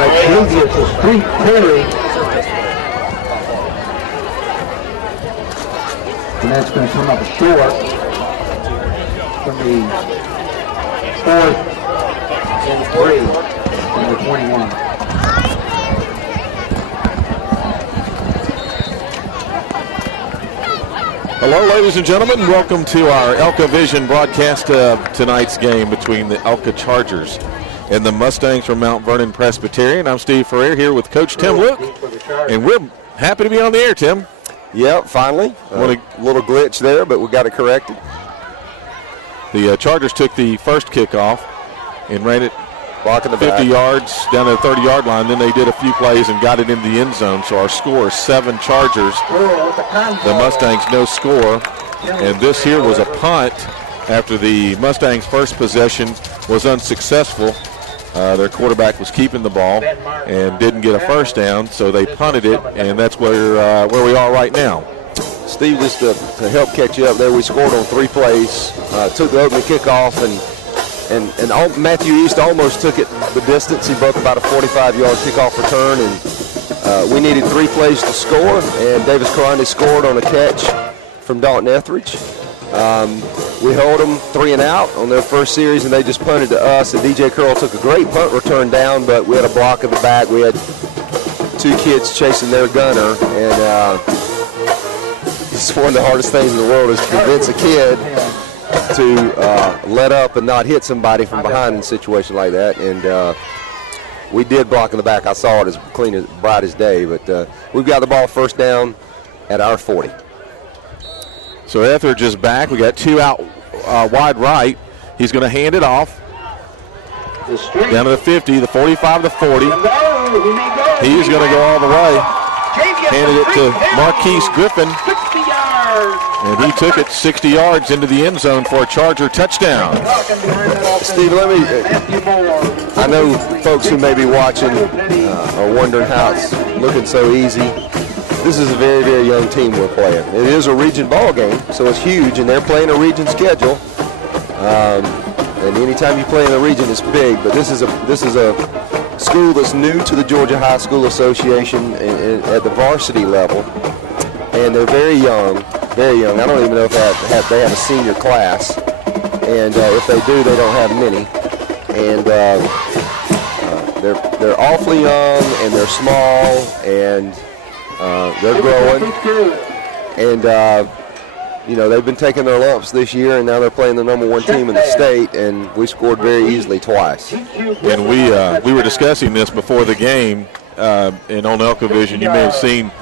by Julius, a street carry. And that's going to come up short from the 4th and 3, number 21. Hello, ladies and gentlemen. Welcome to our Elka Vision broadcast of tonight's game between the Elka Chargers and the Mustangs from Mount Vernon Presbyterian. I'm Steve Ferrer here with Coach Tim Luke, and we're happy to be on the air, Tim. Yep, finally. A little glitch there, but we got it corrected. The Chargers took the first kickoff and ran it blocking the 50 yards down to the 30-yard line. Then they did a few plays and got it into the end zone. So our score is 7 Chargers. The Mustangs no score. And this here was a punt after the Mustangs' first possession was unsuccessful. Their quarterback was keeping the ball and didn't get a first down, so they punted it, and that's where we are right now. Steve, just to help catch you up there, we scored on 3 plays, took the opening kickoff, and Matthew East almost took it the distance. He broke about a 45-yard kickoff return, and we needed 3 plays to score, and Davis Karande scored on a catch from Dalton Etheridge. We held them 3 and out on their first series, and they just punted to us. And DJ Curl took a great punt return down, but we had a block in the back. We had 2 kids chasing their gunner, and it's one of the hardest things in the world is to convince a kid to let up and not hit somebody from behind in a situation like that. And we did block in the back. I saw it as clean as bright as day, but we've got the ball first down at our 40. So Etheridge is back. We got 2 out wide right. He's going to hand it off down to the 50, the 45, the 40. He's going to go all the way. Handed it to Marquise Griffin. And he took it 60 yards into the end zone for a Charger touchdown. Steve, I know folks who may be watching are wondering how it's looking so easy. This is a very, very young team we're playing. It is a region ball game, so it's huge, and they're playing a region schedule. And anytime you play in a region, it's big. But this is a school that's new to the Georgia High School Association at the varsity level, and they're very young. Very young. I don't even know if they have a senior class, and if they do, they don't have many. And they're awfully young, and they're small, and they're growing. And they've been taking their lumps this year, and now they're playing the number 1 team in the state, and we scored very easily twice. And we were discussing this before the game, and on Elka Vision, you may have seen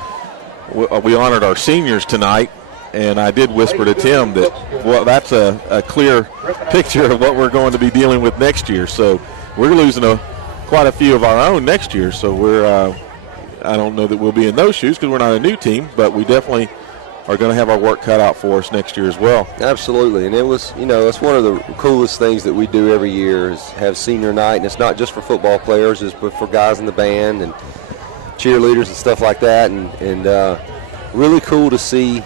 we honored our seniors tonight. And I did whisper to Tim that, well, that's a clear picture of what we're going to be dealing with next year. So we're losing quite a few of our own next year. So I don't know that we'll be in those shoes because we're not a new team, but we definitely are going to have our work cut out for us next year as well. Absolutely. And it was, it's one of the coolest things that we do every year is have senior night. And it's not just for football players, it's for guys in the band and cheerleaders and stuff like that. And really cool to see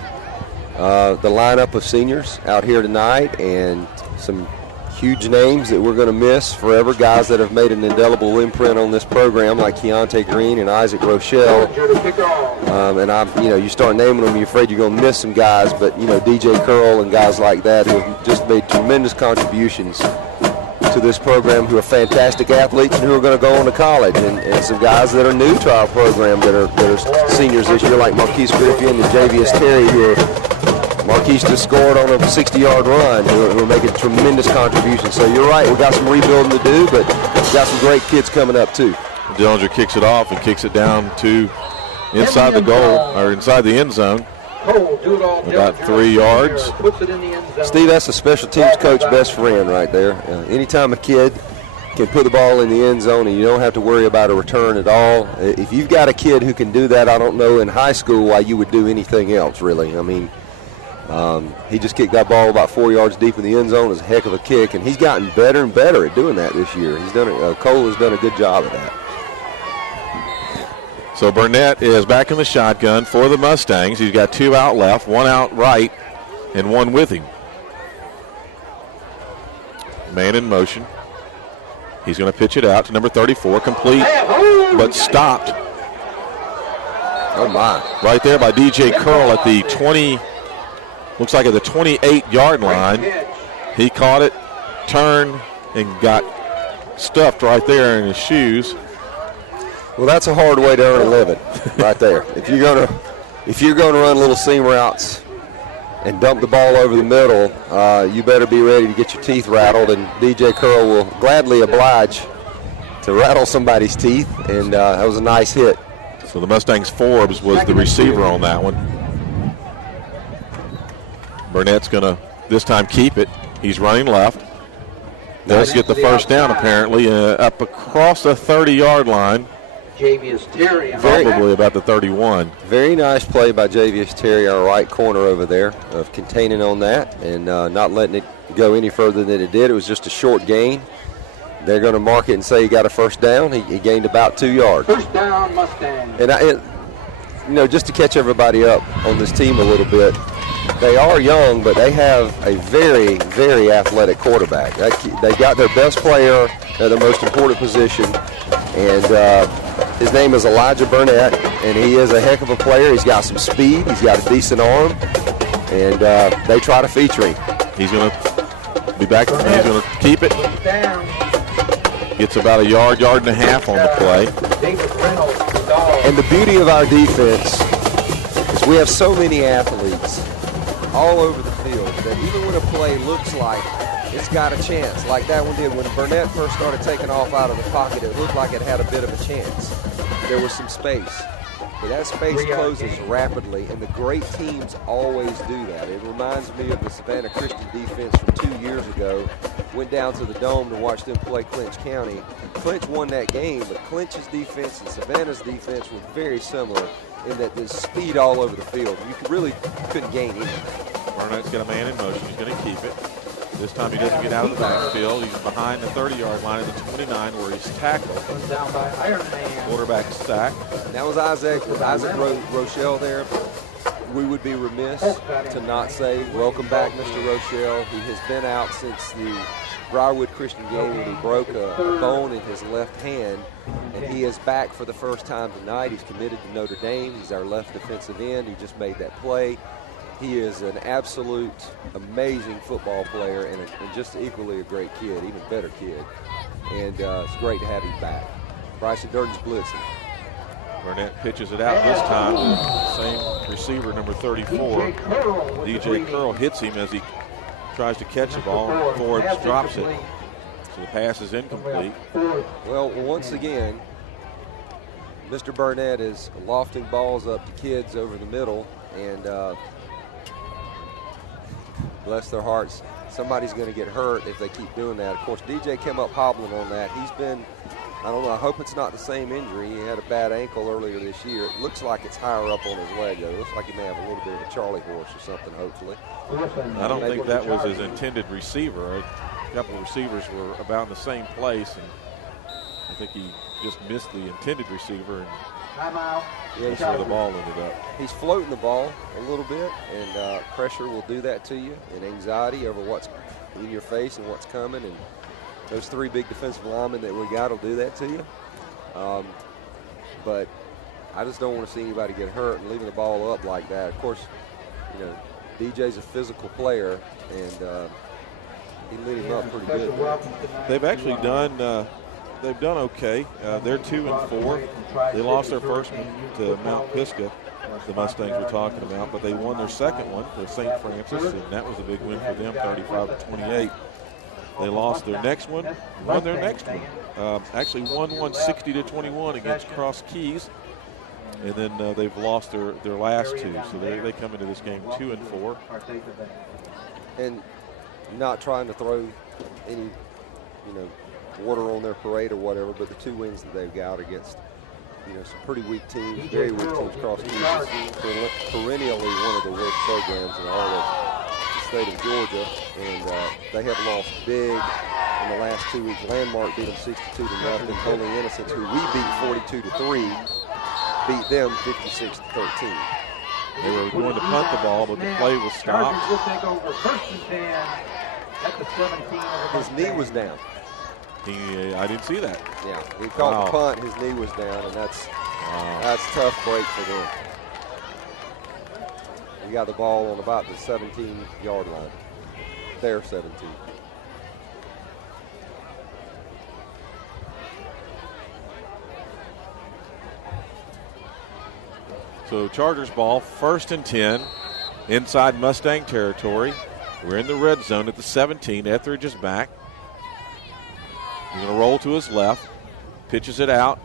the lineup of seniors out here tonight, and some huge names that we're going to miss forever, guys that have made an indelible imprint on this program, like Keontae Green and Isaac Rochelle. And you start naming them, you're afraid you're going to miss some guys, but DJ Curl and guys like that who have just made tremendous contributions to this program, who are fantastic athletes and who are going to go on to college, and some guys that are new to our program that are seniors this year, like Marquise Griffin and Javius Terry, who are Marquise just scored on a 60-yard run, who are making tremendous contributions. So you're right, we've got some rebuilding to do, but we've got some great kids coming up too. Dillinger kicks it off and kicks it down to inside the goal, or inside the end zone. About 3 yards. Steve, that's a special teams coach best friend right there. Anytime a kid can put the ball in the end zone and you don't have to worry about a return at all, if you've got a kid who can do that, I don't know in high school why you would do anything else, really. I mean, he just kicked that ball about 4 yards deep in the end zone. It was a heck of a kick, and he's gotten better and better at doing that this year. Cole has done a good job at that. So Burnett is back in the shotgun for the Mustangs. He's got 2 out left, 1 out right, and 1 with him. Man in motion. He's going to pitch it out to number 34, complete but stopped. Oh, my. Right there by DJ Curl at the 20, looks like at the 28-yard line. He caught it, turned, and got stuffed right there in his shoes. Well, that's a hard way to earn a living right there. If you're gonna run little seam routes and dump the ball over the middle, you better be ready to get your teeth rattled, and DJ Curl will gladly oblige to rattle somebody's teeth, and that was a nice hit. So the Mustangs Forbes was the receiver on that one. Burnett's going to this time keep it. He's running left. Does get the first down apparently up across the 30-yard line. Javius Terry. Probably about the 31. Very nice play by Javius Terry, our right corner over there, of containing on that and not letting it go any further than it did. It was just a short gain. They're going to mark it and say he got a first down. He gained about 2 yards. First down, Mustang. And just to catch everybody up on this team a little bit, they are young, but they have a very, very athletic quarterback. They got their best player at the most important position, and his name is Elijah Burnett, and he is a heck of a player. He's got some speed. He's got a decent arm, and they try to feature him. He's going to be back. He's going to keep it. Gets about a yard and a half on the play. And the beauty of our defense is we have so many athletes all over the field that even when a play looks like it's got a chance, like that one did when Burnett first started taking off out of the pocket, it looked like it had a bit of a chance. There was some space. But that space closes rapidly, and the great teams always do that. It reminds me of the Savannah Christian defense from 2 years ago. Went down to the Dome to watch them play Clinch County. Clinch won that game, but Clinch's defense and Savannah's defense were very similar in that there's speed all over the field. You couldn't gain anything. Burnett's got a man in motion. He's going to keep it. This time he doesn't get out of the backfield. He's behind the 30-yard line at the 29 where he's tackled. Quarterback sack. That was Isaac Rochelle there. We would be remiss to not say welcome back, Mr. Rochelle. He has been out since the Briarwood Christian game when he broke a bone in his left hand, and he is back for the first time tonight. He's committed to Notre Dame. He's our left defensive end. He just made that play. He is an absolute amazing football player and just equally a great kid, even better kid. And it's great to have him back. Bryson Durden's blitzing. Burnett pitches it out this time. Same receiver, number 34. DJ Curl hits him as he tries to catch the ball, and Forbes drops it. So the pass is incomplete. Well, once again, Mr. Burnett is lofting balls up to kids over the middle, and bless their hearts, somebody's going to get hurt if they keep doing that. Of course, DJ came up hobbling on that. He's been, I don't know, I hope it's not the same injury. He had a bad ankle earlier this year. It looks like it's higher up on his leg, though. It looks like he may have a little bit of a Charlie horse or something, hopefully. I don't think that was his intended receiver. A couple of receivers were about in the same place, and I think he just missed the intended receiver, and that's where the ball ended up. He's floating the ball a little bit, and pressure will do that to you, and anxiety over what's in your face and what's coming, and those three big defensive linemen that we got will do that to you. But I just don't want to see anybody get hurt and leaving the ball up like that. Of course, you know, DJ's a physical player, and he lit him up pretty good. They've actually done they've done okay. They're 2-4. They lost their first one to Mount Pisgah, the Mustangs we're talking about, but they won their second one to St. Francis, and that was a big win for them, 35-28. They lost their next one, won their next one. Actually won 60-21 against Cross Keys, and then they've lost their last two. So they come into this game 2-4. And not trying to throw any, water on their parade or whatever, but the two wins that they've got against, some pretty weak teams, very weak teams. Cross Keys is perennially one of the worst programs in all of the state of Georgia, and they have lost big in the last 2 weeks. Landmark beat them 62-0. Holy Innocents, who we beat 42-3, beat them 56-13. They were going to punt the ball, but the play was stopped. His knee was down. I didn't see that. Yeah, he caught the punt. His knee was down, and that's a tough break for them. He got the ball on about the 17-yard line. Their 17. So Chargers ball, 1st and 10, inside Mustang territory. We're in the red zone at the 17. Etheridge is back. He's going to roll to his left, pitches it out,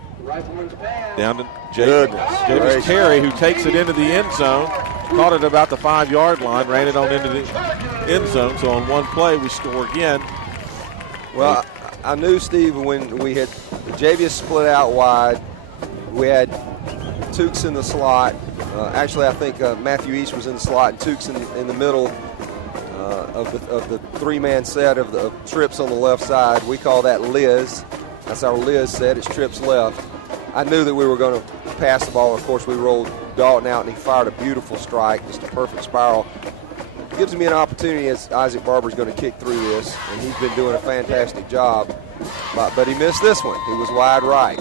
down to Javis Terry, who takes it into the end zone, caught it about the 5-yard line, ran it on into the end zone. So on one play, we score again. Well, I knew, Steve, when we had Javius split out wide, we had Tukes in the slot. Actually, I think Matthew East was in the slot, and Tukes in the middle of the three-man set of Trips on the left side. We call that Liz. That's our Liz set. It's Trips left. I knew that we were going to pass the ball. Of course, we rolled Dalton out, and he fired a beautiful strike, just a perfect spiral. Gives me an opportunity as Isaac Barber's going to kick through this, and he's been doing a fantastic job. But he missed this one. He was wide right.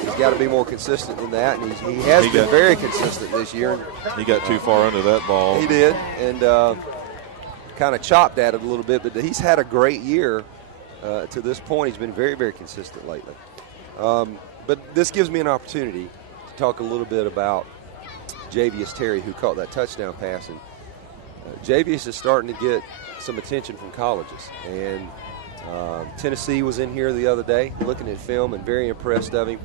He's got to be more consistent than that, and he has been very consistent this year. He got too far under that ball. He did, and kind of chopped at it a little bit, but he's had a great year to this point. He's been very, very consistent lately. But this gives me an opportunity to talk a little bit about Javius Terry, who caught that touchdown pass. And Javius is starting to get some attention from colleges. And Tennessee was in here the other day looking at film and very impressed of him.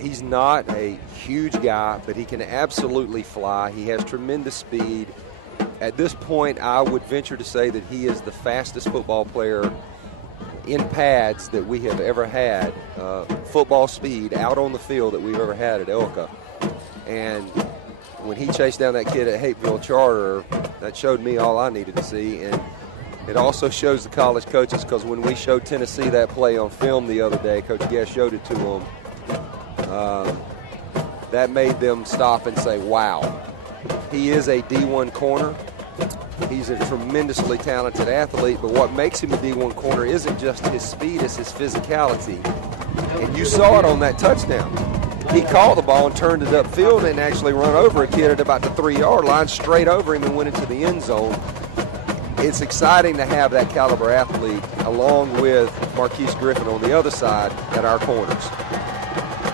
He's not a huge guy, but he can absolutely fly. He has tremendous speed. At this point, I would venture to say that he is the fastest football player in pads that we have ever had, football speed out on the field that we've ever had at Elka. And when he chased down that kid at Hapeville Charter, that showed me all I needed to see. And it also shows the college coaches, because when we showed Tennessee that play on film the other day, Coach Guest showed it to them, that made them stop and say, wow. He is a D1 corner. He's a tremendously talented athlete, but what makes him a D1 corner isn't just his speed, it's his physicality. And you saw it on that touchdown. He caught the ball and turned it upfield and actually run over a kid at about the 3-yard line, straight over him and went into the end zone. It's exciting to have that caliber athlete along with Marquise Griffin on the other side at our corners.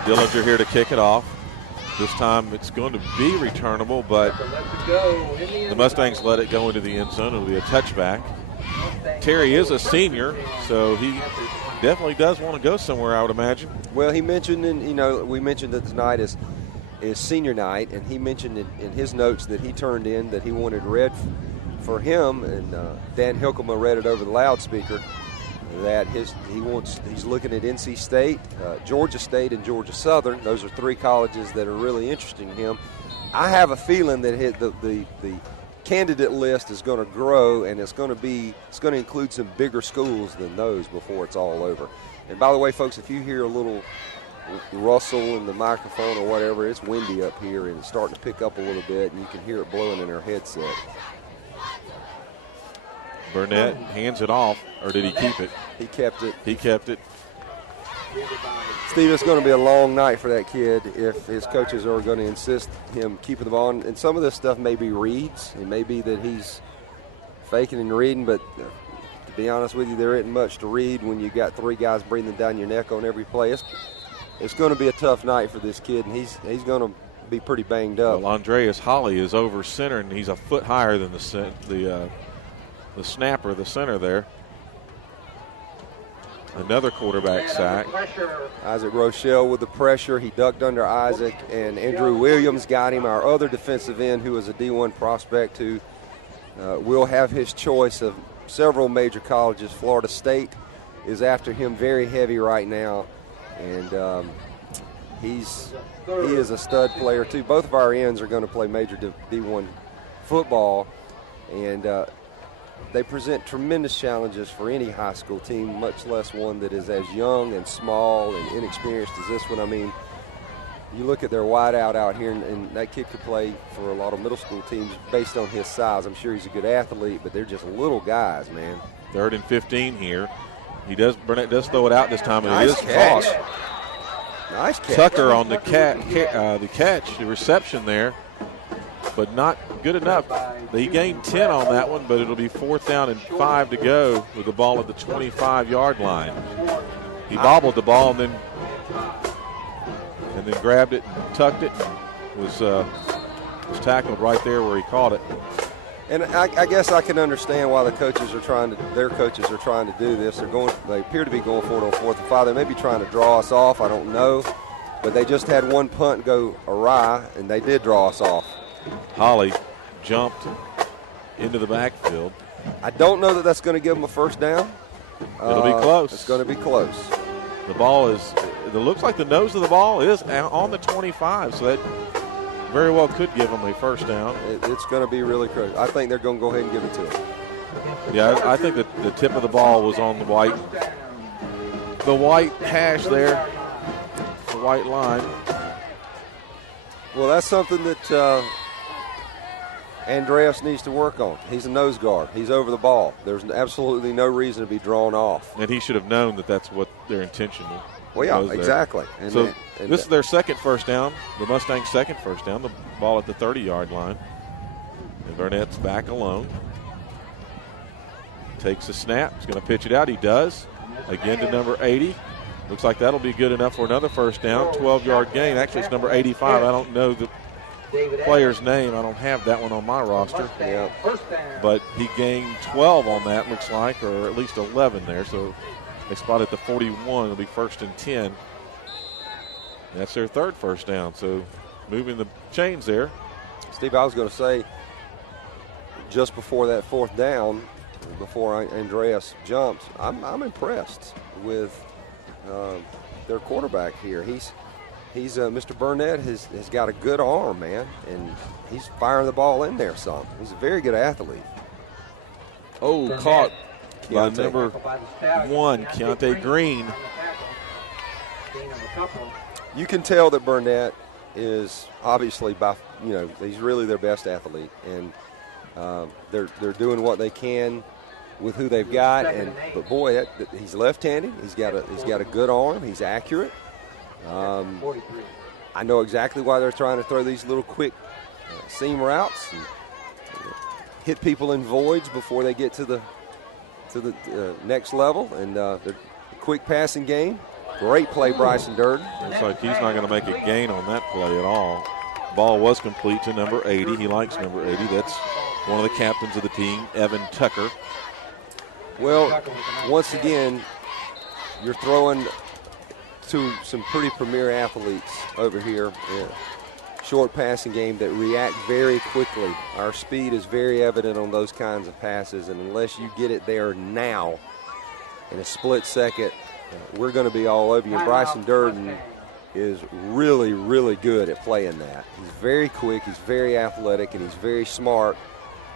Dillinger here to kick it off. This time it's going to be returnable, but the Mustangs let it go into the end zone. It'll be a touchback. Terry is a senior, so he definitely does want to go somewhere, I would imagine. Well, he mentioned, we mentioned that tonight is senior night, and he mentioned in his notes that he turned in that he wanted read for him, and Dan Hilkelman read it over the loudspeaker, that he's looking at NC State, Georgia State, and Georgia Southern. Those are three colleges that are really interesting to him. I have a feeling that the candidate list is going to grow, and it's going to include some bigger schools than those before it's all over. And by the way, folks, if you hear a little rustle in the microphone or whatever, it's windy up here and it's starting to pick up a little bit, and you can hear it blowing in our headset. Burnett hands it off, or did he keep it? He kept it. He kept it. Steve, it's going to be a long night for that kid if his coaches are going to insist him keeping the ball. And some of this stuff may be reads. It may be that he's faking and reading, but to be honest with you, there isn't much to read when you got three guys breathing down your neck on every play. It's going to be a tough night for this kid, and he's going to be pretty banged up. Well, Andreas Holly is over center, and he's a foot higher than the snapper, the center there. Another quarterback sack. Isaac Rochelle with the pressure. He ducked under Isaac, and Andrew Williams got him, our other defensive end, who is a D1 prospect, who will have his choice of several major colleges. Florida State is after him very heavy right now, and he is a stud player too. Both of our ends are going to play major D1 football, and they present tremendous challenges for any high school team, much less one that is as young and small and inexperienced as this one. I mean, you look at their wideout out here, and that kid could play for a lot of middle school teams based on his size. I'm sure he's a good athlete, but they're just little guys, man. 3rd and 15 here. Burnett does throw it out this time, and Nice it is catch. caught. Nice catch. Tucker on the catch, the reception there, but not good enough. He gained 10 on that one, but it'll be 4th down and 5 to go with the ball at the 25-yard line. He bobbled the ball and then grabbed it and tucked it. Was tackled right there where he caught it. And I guess I can understand why their coaches are trying to do this. They appear to be going for it on 4th and 5. They may be trying to draw us off. I don't know, but they just had one punt go awry, and they did draw us off. Holly jumped into the backfield. I don't know that that's going to give them a first down. It'll be close. It's going to be close. The ball is. It looks like the nose of the ball is on the 25, so that very well could give them a first down. It's going to be really close. I think they're going to go ahead and give it to them. Yeah, I think that the tip of the ball was on the white hash there, the white line. Well, that's something that Andreas needs to work on. He's a nose guard. He's over the ball. There's absolutely no reason to be drawn off. And he should have known that that's what their intention was. Well, yeah, exactly. And so this is their second first down, the Mustangs' second first down, the ball at the 30-yard line. And Burnett's back alone. Takes a snap. He's going to pitch it out. He does. Again to number 80. Looks like that'll be good enough for another first down. 12-yard gain. Actually, it's number 85. I don't know the player's name. I don't have that one on my roster. Yeah. But he gained 12 on that, looks like, or at least 11 there. So they spot at the 41. It'll be 1st and 10. That's their third first down. So moving the chains there. Steve, I was going to say, just before that 4th down, before Andreas jumps, I'm impressed with their quarterback here. He's Mr. Burnett has got a good arm, man, and he's firing the ball in there some. He's a very good athlete. Oh, caught by number 1, Keontae Green. You can tell that Burnett is obviously he's really their best athlete, and they're doing what they can with who they've got. But boy, he's left-handed. He's got a good arm. He's accurate. I know exactly why they're trying to throw these little quick seam routes and hit people in voids before they get to the next level. And the quick passing game. Great play, Bryson Durden. Looks like he's not going to make a gain on that play at all. Ball was complete to number 80. He likes number 80. That's one of the captains of the team, Evan Tucker. Well, once again, you're throwing to some pretty premier athletes over here. Yeah. Short passing game that react very quickly. Our speed is very evident on those kinds of passes, and unless you get it there now in a split second, we're going to be all over you. And Bryson Durden is really, really good at playing that. He's very quick, he's very athletic, and he's very smart.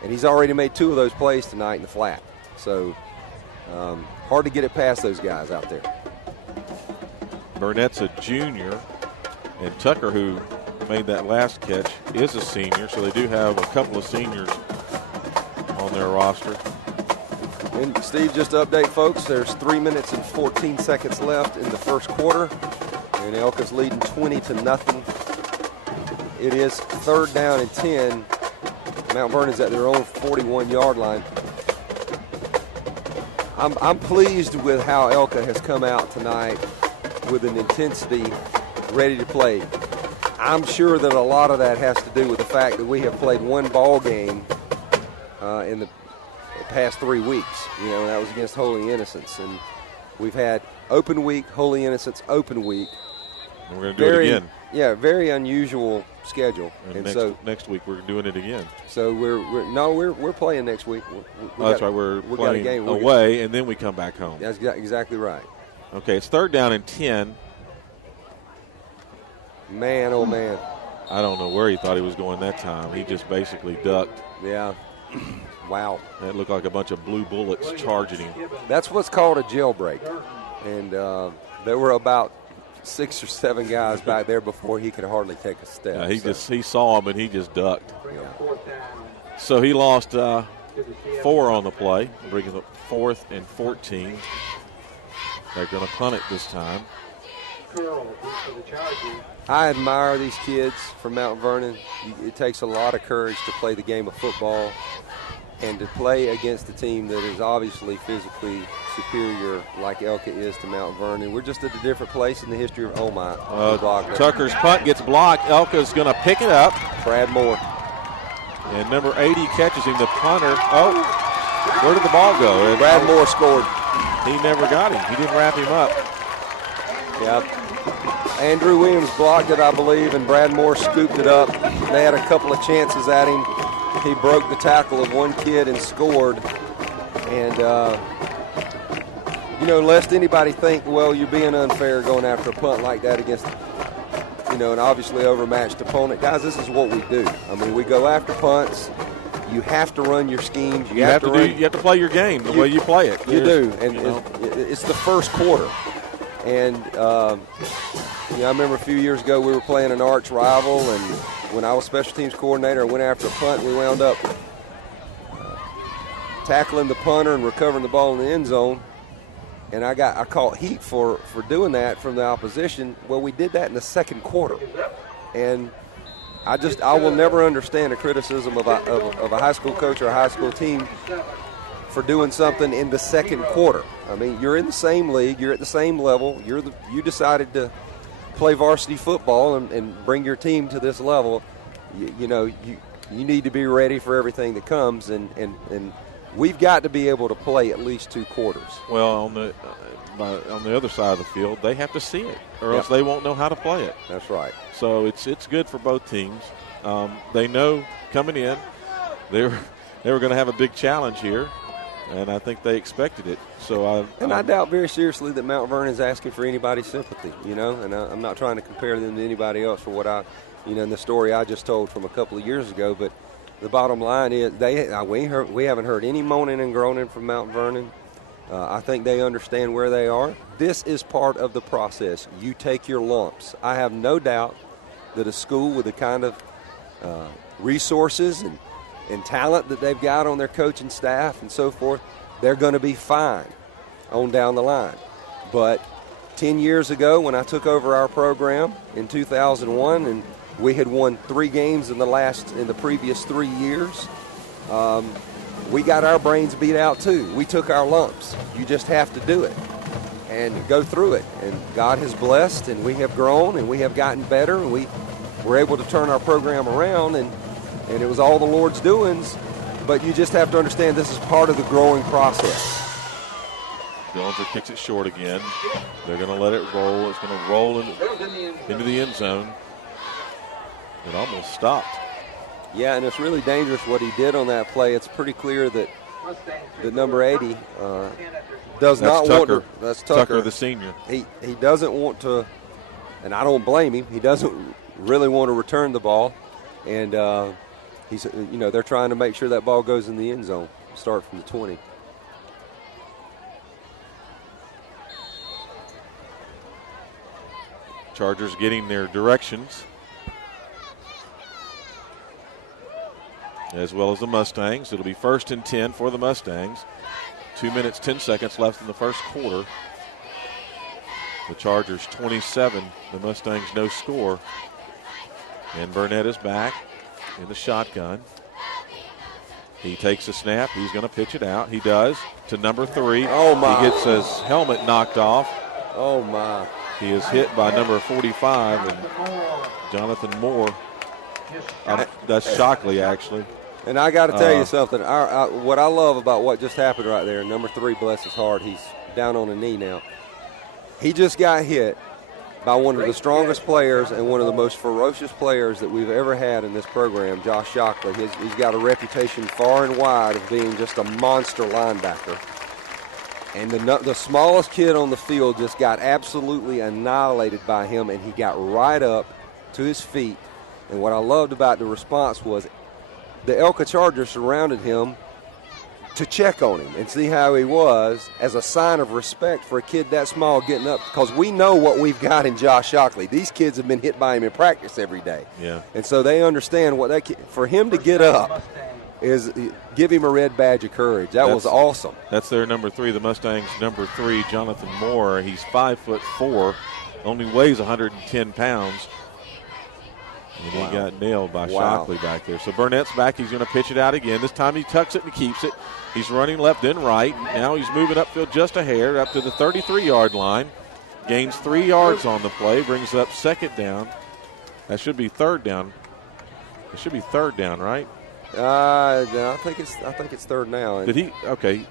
And he's already made 2 of those plays tonight in the flat. So hard to get it past those guys out there. Burnett's a junior, and Tucker, who made that last catch, is a senior. So they do have a couple of seniors on their roster. And Steve, just to update folks, there's 3 minutes and 14 seconds left in the first quarter, and Elka's leading 20-0. It is 3rd down and 10. Mount Vernon's at their own 41-yard line. I'm pleased with how Elka has come out tonight with an intensity, ready to play. I'm sure that a lot of that has to do with the fact that we have played one ball game in the past 3 weeks. And that was against Holy Innocents, and we've had open week, Holy Innocents, open week. And we're going to do it again. Yeah, very unusual schedule. And next week we're doing it again. So we're playing next week. That's right. We're playing away, and then we come back home. That's exactly right. Okay, it's 3rd down and 10. Man, oh man. I don't know where he thought he was going that time. He just basically ducked. Yeah. Wow. That looked like a bunch of blue bullets charging him. That's what's called a jailbreak. And there were about 6 or 7 guys back there before he could hardly take a step. Yeah, he saw him and he just ducked. Yeah. So he lost 4 on the play, bringing up 4th and 14. They're going to punt it this time. I admire these kids from Mount Vernon. It takes a lot of courage to play the game of football and to play against a team that is obviously physically superior like Elka is to Mount Vernon. We're just at a different place in the history of Tucker's punt gets blocked. Elka's going to pick it up. Brad Moore. And number 80 catches him, the punter. Oh, where did the ball go? Brad Moore scored. He never got him. He didn't wrap him up. Yeah. Andrew Williams blocked it, I believe, and Brad Moore scooped it up. They had a couple of chances at him. He broke the tackle of one kid and scored. And, lest anybody think, well, you're being unfair going after a punt like that against, an obviously overmatched opponent. Guys, this is what we do. I mean, we go after punts. You have to run your schemes. You have to play your game the way you play it. You do, and it's the first quarter. And, I remember a few years ago we were playing an arch rival, and when I was special teams coordinator, I went after a punt. We wound up tackling the punter and recovering the ball in the end zone. And I caught heat for doing that from the opposition. Well, we did that in the second quarter. And I will never understand a criticism of a high school coach or a high school team for doing something in the second quarter. I mean, you're in the same league, you're at the same level, you decided to play varsity football and bring your team to this level. You need to be ready for everything that comes, and we've got to be able to play at least 2 quarters. Well, on the other side of the field, they have to see it, or else they won't know how to play it. That's right. So it's good for both teams. They know coming in they were going to have a big challenge here, and I think they expected it. So I doubt very seriously that Mount Vernon is asking for anybody's sympathy, and I'm not trying to compare them to anybody else for what in the story I just told from a couple of years ago. But the bottom line is we haven't heard any moaning and groaning from Mount Vernon. I think they understand where they are. This is part of the process. You take your lumps. I have no doubt that a school with the kind of resources and talent that they've got on their coaching staff and so forth, they're going to be fine on down the line. But 10 years ago when I took over our program in 2001 and we had won 3 games in the previous 3 years, we got our brains beat out too. We took our lumps. You just have to do it and go through it. And God has blessed, and we have grown, and we have gotten better, and we were able to turn our program around, and it was all the Lord's doings. But you just have to understand this is part of the growing process. Dillinger kicks it short again. They're going to let it roll. It's going to roll into the end zone. It almost stopped. Yeah, and it's really dangerous what he did on that play. It's pretty clear that the number 80 does not want to. That's Tucker, the senior. He doesn't want to, and I don't blame him. He doesn't really want to return the ball, and they're trying to make sure that ball goes in the end zone. Start from the 20. Chargers getting their directions, as well as the Mustangs. It'll be 1st and 10 for the Mustangs. 2 minutes, 10 seconds left in the first quarter. The Chargers 27, the Mustangs no score. And Burnett is back in the shotgun. He takes a snap. He's going to pitch it out. He does to number 3. Oh, my. He gets his helmet knocked off. Oh, my. He is hit by number 45, and Jonathan Moore. That's Shockley, actually. And I got to tell you something. What I love about what just happened right there, number 3, bless his heart, he's down on a knee now. He just got hit by one of the strongest players and one of the most ferocious players that we've ever had in this program, Josh Shockley. He's got a reputation far and wide of being just a monster linebacker. And the smallest kid on the field just got absolutely annihilated by him, and he got right up to his feet. And what I loved about the response was the Elka Chargers surrounded him to check on him and see how he was as a sign of respect for a kid that small getting up, because we know what we've got in Josh Shockley. These kids have been hit by him in practice every day. Yeah. And so they understand what for him to get up is give him a red badge of courage. That was awesome. That's their number 3, the Mustangs' number 3, Jonathan Moore. He's 5'4", only weighs 110 pounds. And he got nailed by Shockley back there. So Burnett's back. He's going to pitch it out again. This time he tucks it and keeps it. He's running left and right. Now he's moving upfield just a hair up to the 33-yard line. Gains 3 yards on the play. Brings up second down. That should be third down. It should be third down, right? I think it's third now. Did he? Okay,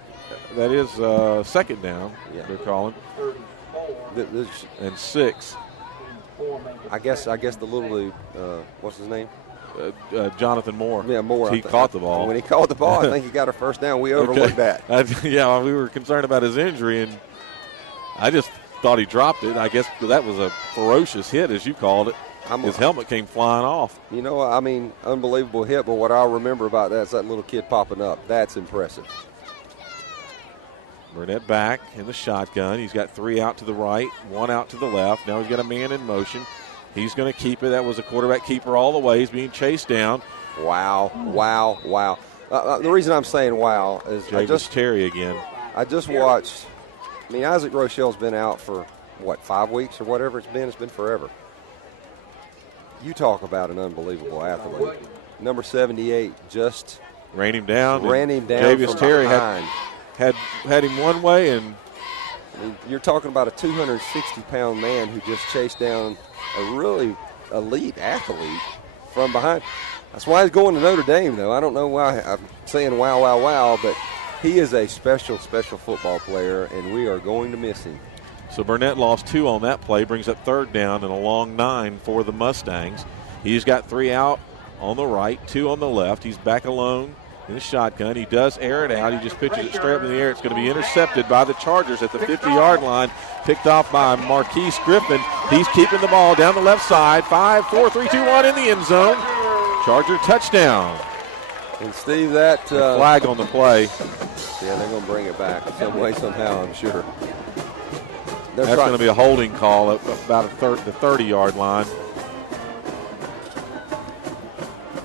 that is second down. Yeah. They're calling. And 6. I guess the little dude, what's his name? Jonathan Moore. Yeah, Moore. He caught the ball. When he caught the ball, I think he got a first down. We overlooked that. Yeah, we were concerned about his injury, and I just thought he dropped it. I guess that was a ferocious hit, as you called it. His helmet came flying off. You know, I mean, unbelievable hit, but what I'll remember about that is that little kid popping up. That's impressive. Burnett back in the shotgun. He's got 3 out to the right, 1 out to the left. Now he's got a man in motion. He's going to keep it. That was a quarterback keeper all the way. He's being chased down. Wow. The reason I'm saying wow is Terry again. I just watched. I mean, Isaac Rochelle's been out for, 5 weeks or whatever it's been? It's been forever. You talk about an unbelievable athlete. Number 78 just ran him down. Javius Terry had him one way, and I mean, you're talking about a 260-pound man who just chased down a really elite athlete from behind. That's why he's going to Notre Dame, though. I don't know why I'm saying wow, but he is a special football player, and we are going to miss him. So Burnett lost 2 on that play, brings up third down and a long 9 for the Mustangs. He's got 3 out on the right, 2 on the left. He's back alone in the shotgun. He does air it out. He just pitches it straight up in the air. It's going to be intercepted by the Chargers at the 50-yard line, picked off by Marquise Griffin. He's keeping the ball down the left side. 5, 4, 3, 2, 1 in the end zone. Charger touchdown. And Steve, that flag on the play. Yeah, they're going to bring it back some way, somehow, I'm sure. That's going to be a holding call at about the 30-yard line.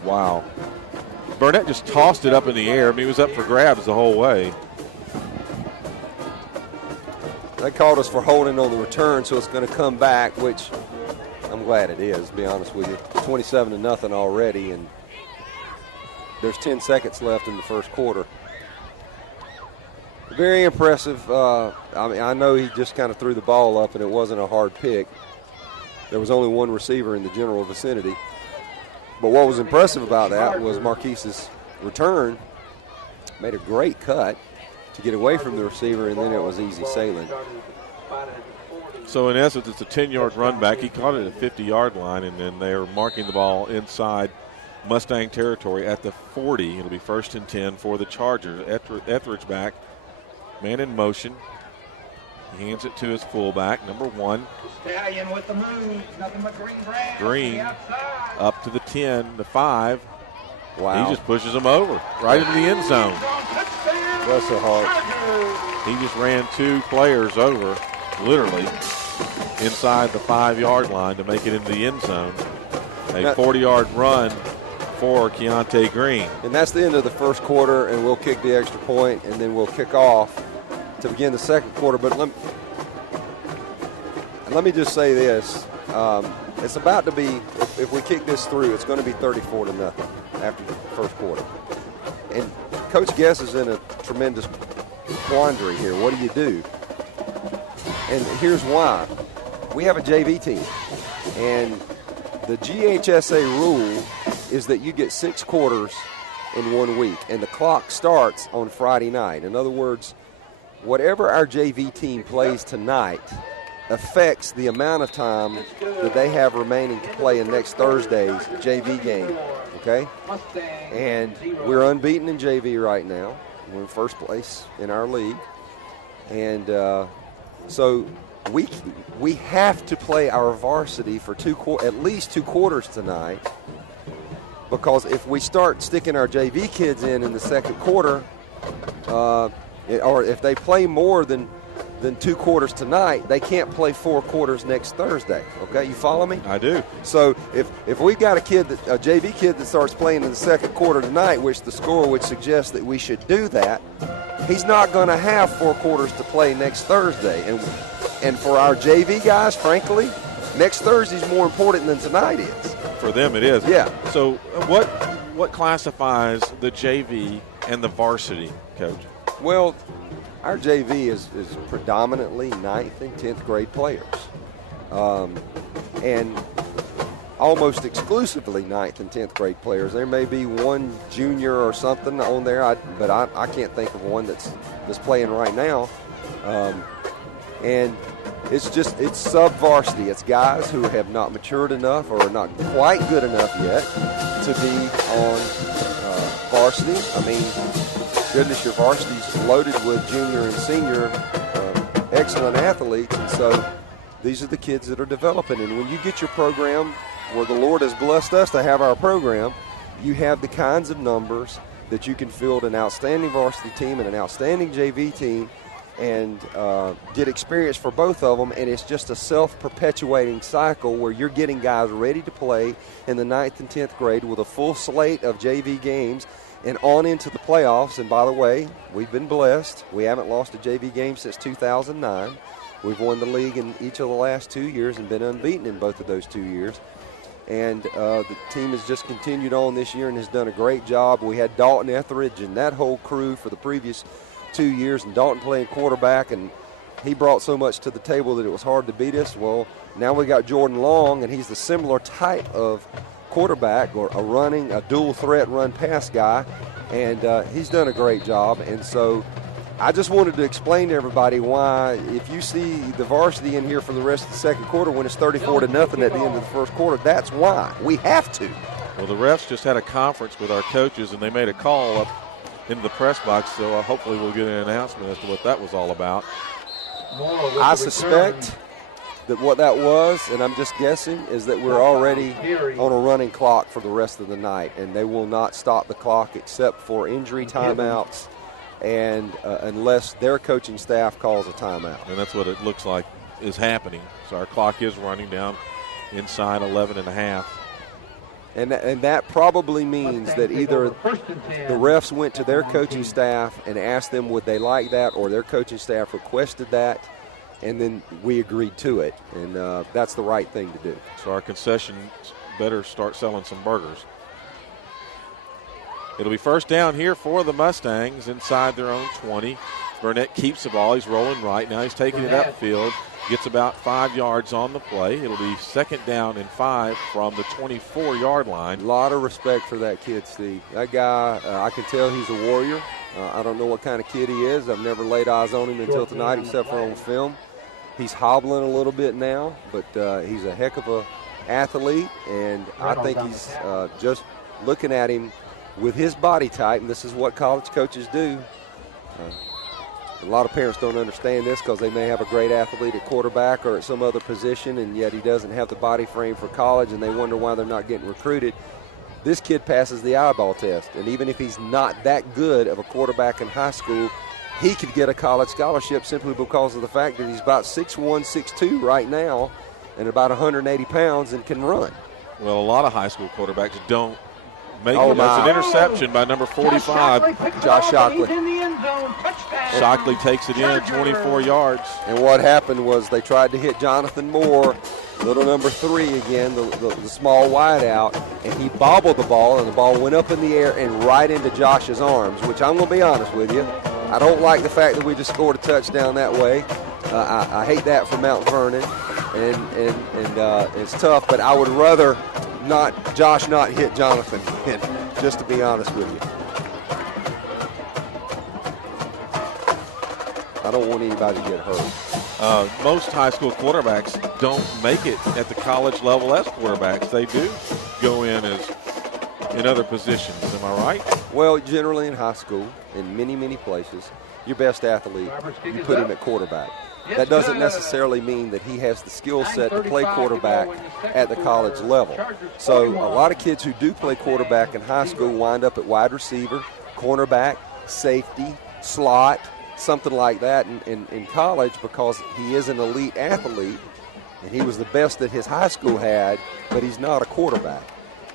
Wow. Burnett just tossed it up in the air. I mean, he was up for grabs the whole way. They called us for holding on the return, so it's going to come back, which I'm glad it is, to be honest with you. 27-0 already, and there's 10 seconds left in the first quarter. Very impressive. I mean, I know he just kind of threw the ball up, and it wasn't a hard pick. There was only one receiver in the general vicinity. But what was impressive about that was Marquise's return. Made a great cut to get away from the receiver, and then it was easy sailing. So, in essence, it's a 10-yard run back. He caught it at the 50-yard line, and then they're marking the ball inside Mustang territory at the 40. It'll be 1st and 10 for the Chargers. Etheridge back. Man in motion. He hands it to his fullback, number 1. Stallion with the move. Nothing but green grass. Green up to the 10, the 5. Wow. He just pushes him over right into the end zone. Bless her heart. He just ran 2 players over, literally, inside the 5-yard line to make it into the end zone. A 40-yard run for Keontae Green. And that's the end of the first quarter, and we'll kick the extra point, and then we'll kick off to begin the second quarter. But let me just say this. It's about to be, if we kick this through, it's going to be 34-0 after the first quarter. And Coach Guess is in a tremendous quandary here. What do you do? And here's why. We have a JV team, and the GHSA rule is that you get 6 quarters in 1 week, and the clock starts on Friday night. In other words, whatever our JV team plays tonight affects the amount of time that they have remaining to play in next Thursday's JV game, okay? And we're unbeaten in JV right now. We're in first place in our league. And so we have to play our varsity for at least 2 quarters tonight, because if we start sticking our JV kids in the second quarter, or if they play more than than 2 quarters tonight, they can't play 4 quarters next Thursday. Okay, you follow me? I do. So if we got a JV kid that starts playing in the second quarter tonight, which the score would suggest that we should do that, he's not going to have 4 quarters to play next Thursday. And for our JV guys, frankly, next Thursday's more important than tonight is. For them, it is. Yeah. So what classifies the JV and the varsity, Coach? Well, our JV is predominantly 9th and 10th grade players, and almost exclusively 9th and 10th grade players. There may be one junior or something on there, but I can't think of one that's playing right now. And it's sub-varsity. It's guys who have not matured enough or are not quite good enough yet to be on varsity. I mean, goodness, your varsity's loaded with junior and senior excellent athletes, and so these are the kids that are developing. And when you get your program where the Lord has blessed us to have our program, you have the kinds of numbers that you can field an outstanding varsity team and an outstanding JV team and get experience for both of them, and it's just a self-perpetuating cycle where you're getting guys ready to play in the 9th and 10th grade with a full slate of JV games and on into the playoffs. And by the way, we've been blessed. We haven't lost a JV game since 2009. We've won the league in each of the last 2 years and been unbeaten in both of those 2 years. And the team has just continued on this year and has done a great job. We had Dalton Etheridge and that whole crew for the previous 2 years, and Dalton playing quarterback, and he brought so much to the table that it was hard to beat us. Well, now we got Jordan Long, and he's the similar type of quarterback, or a dual threat run pass guy, and he's done a great job. And so I just wanted to explain to everybody why, if you see the varsity in here for the rest of the second quarter when it's 34-0 at the end of the first quarter, that's why. We have to. Well, the refs just had a conference with our coaches, and they made a call up into the press box, so hopefully we'll get an announcement as to what that was all about. I suspect that what that was, and I'm just guessing, is that we're already on a running clock for the rest of the night, and they will not stop the clock except for injury timeouts and unless their coaching staff calls a timeout. And that's what it looks like is happening. So our clock is running down inside 11 and a half. And that probably means that either the refs went to their coaching staff and asked them would they like that, or their coaching staff requested that, and then we agreed to it. And that's the right thing to do. So our concessions better start selling some burgers. It'll be first down here for the Mustangs inside their own 20. Burnett keeps the ball. He's rolling right. Now he's taking it upfield. Gets about 5 yards on the play. It'll be second down and 5 from the 24-yard line. A lot of respect for that kid, Steve. That guy, I can tell he's a warrior. I don't know what kind of kid he is. I've never laid eyes on him until tonight except for on film. He's hobbling a little bit now, but he's a heck of a athlete, and I think he's just looking at him with his body type, and this is what college coaches do. A lot of parents don't understand this because they may have a great athlete at quarterback or at some other position, and yet he doesn't have the body frame for college, and they wonder why they're not getting recruited. This kid passes the eyeball test, and even if he's not that good of a quarterback in high school, he could get a college scholarship simply because of the fact that he's about 6'1", 6'2" right now and about 180 pounds and can run. Well, a lot of high school quarterbacks don't make it. That's an interception by number 45. Josh Shockley. Shockley takes it in 24 yards. And what happened was they tried to hit Jonathan Moore, little number 3 again, the small wide out, and he bobbled the ball, and the ball went up in the air and right into Josh's arms, which I'm going to be honest with you. I don't like the fact that we just scored a touchdown that way. I hate that for Mount Vernon, and it's tough, but I would rather Josh not hit Jonathan, just to be honest with you. I don't want anybody to get hurt. Most high school quarterbacks don't make it at the college level as quarterbacks. They do go in other positions. Am I right? Well, generally in high school, in many, many places, your best athlete, you put him at quarterback. That doesn't necessarily mean that he has the skill set to play quarterback at the college level. So a lot of kids who do play quarterback in high school wind up at wide receiver, cornerback, safety, slot, something like that in college because he is an elite athlete, and he was the best that his high school had, but he's not a quarterback.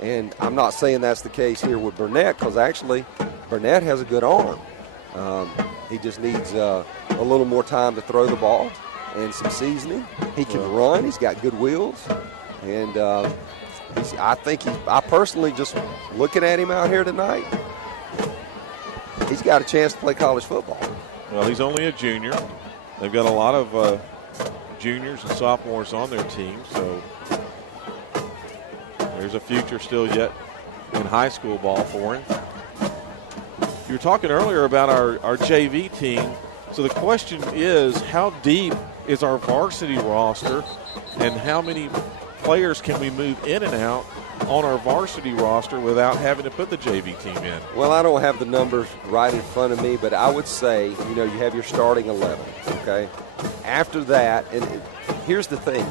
And I'm not saying that's the case here with Burnett, because actually Burnett has a good arm. He just needs a little more time to throw the ball and some seasoning. He can run. He's got good wheels. And I personally, just looking at him out here tonight, he's got a chance to play college football. Well, he's only a junior. They've got a lot of juniors and sophomores on their team, so there's a future still yet in high school ball for him. You were talking earlier about our JV team. So the question is, how deep is our varsity roster, and how many players can we move in and out on our varsity roster without having to put the JV team in? Well, I don't have the numbers right in front of me, but I would say, you have your starting 11, okay? After that, and here's the thing.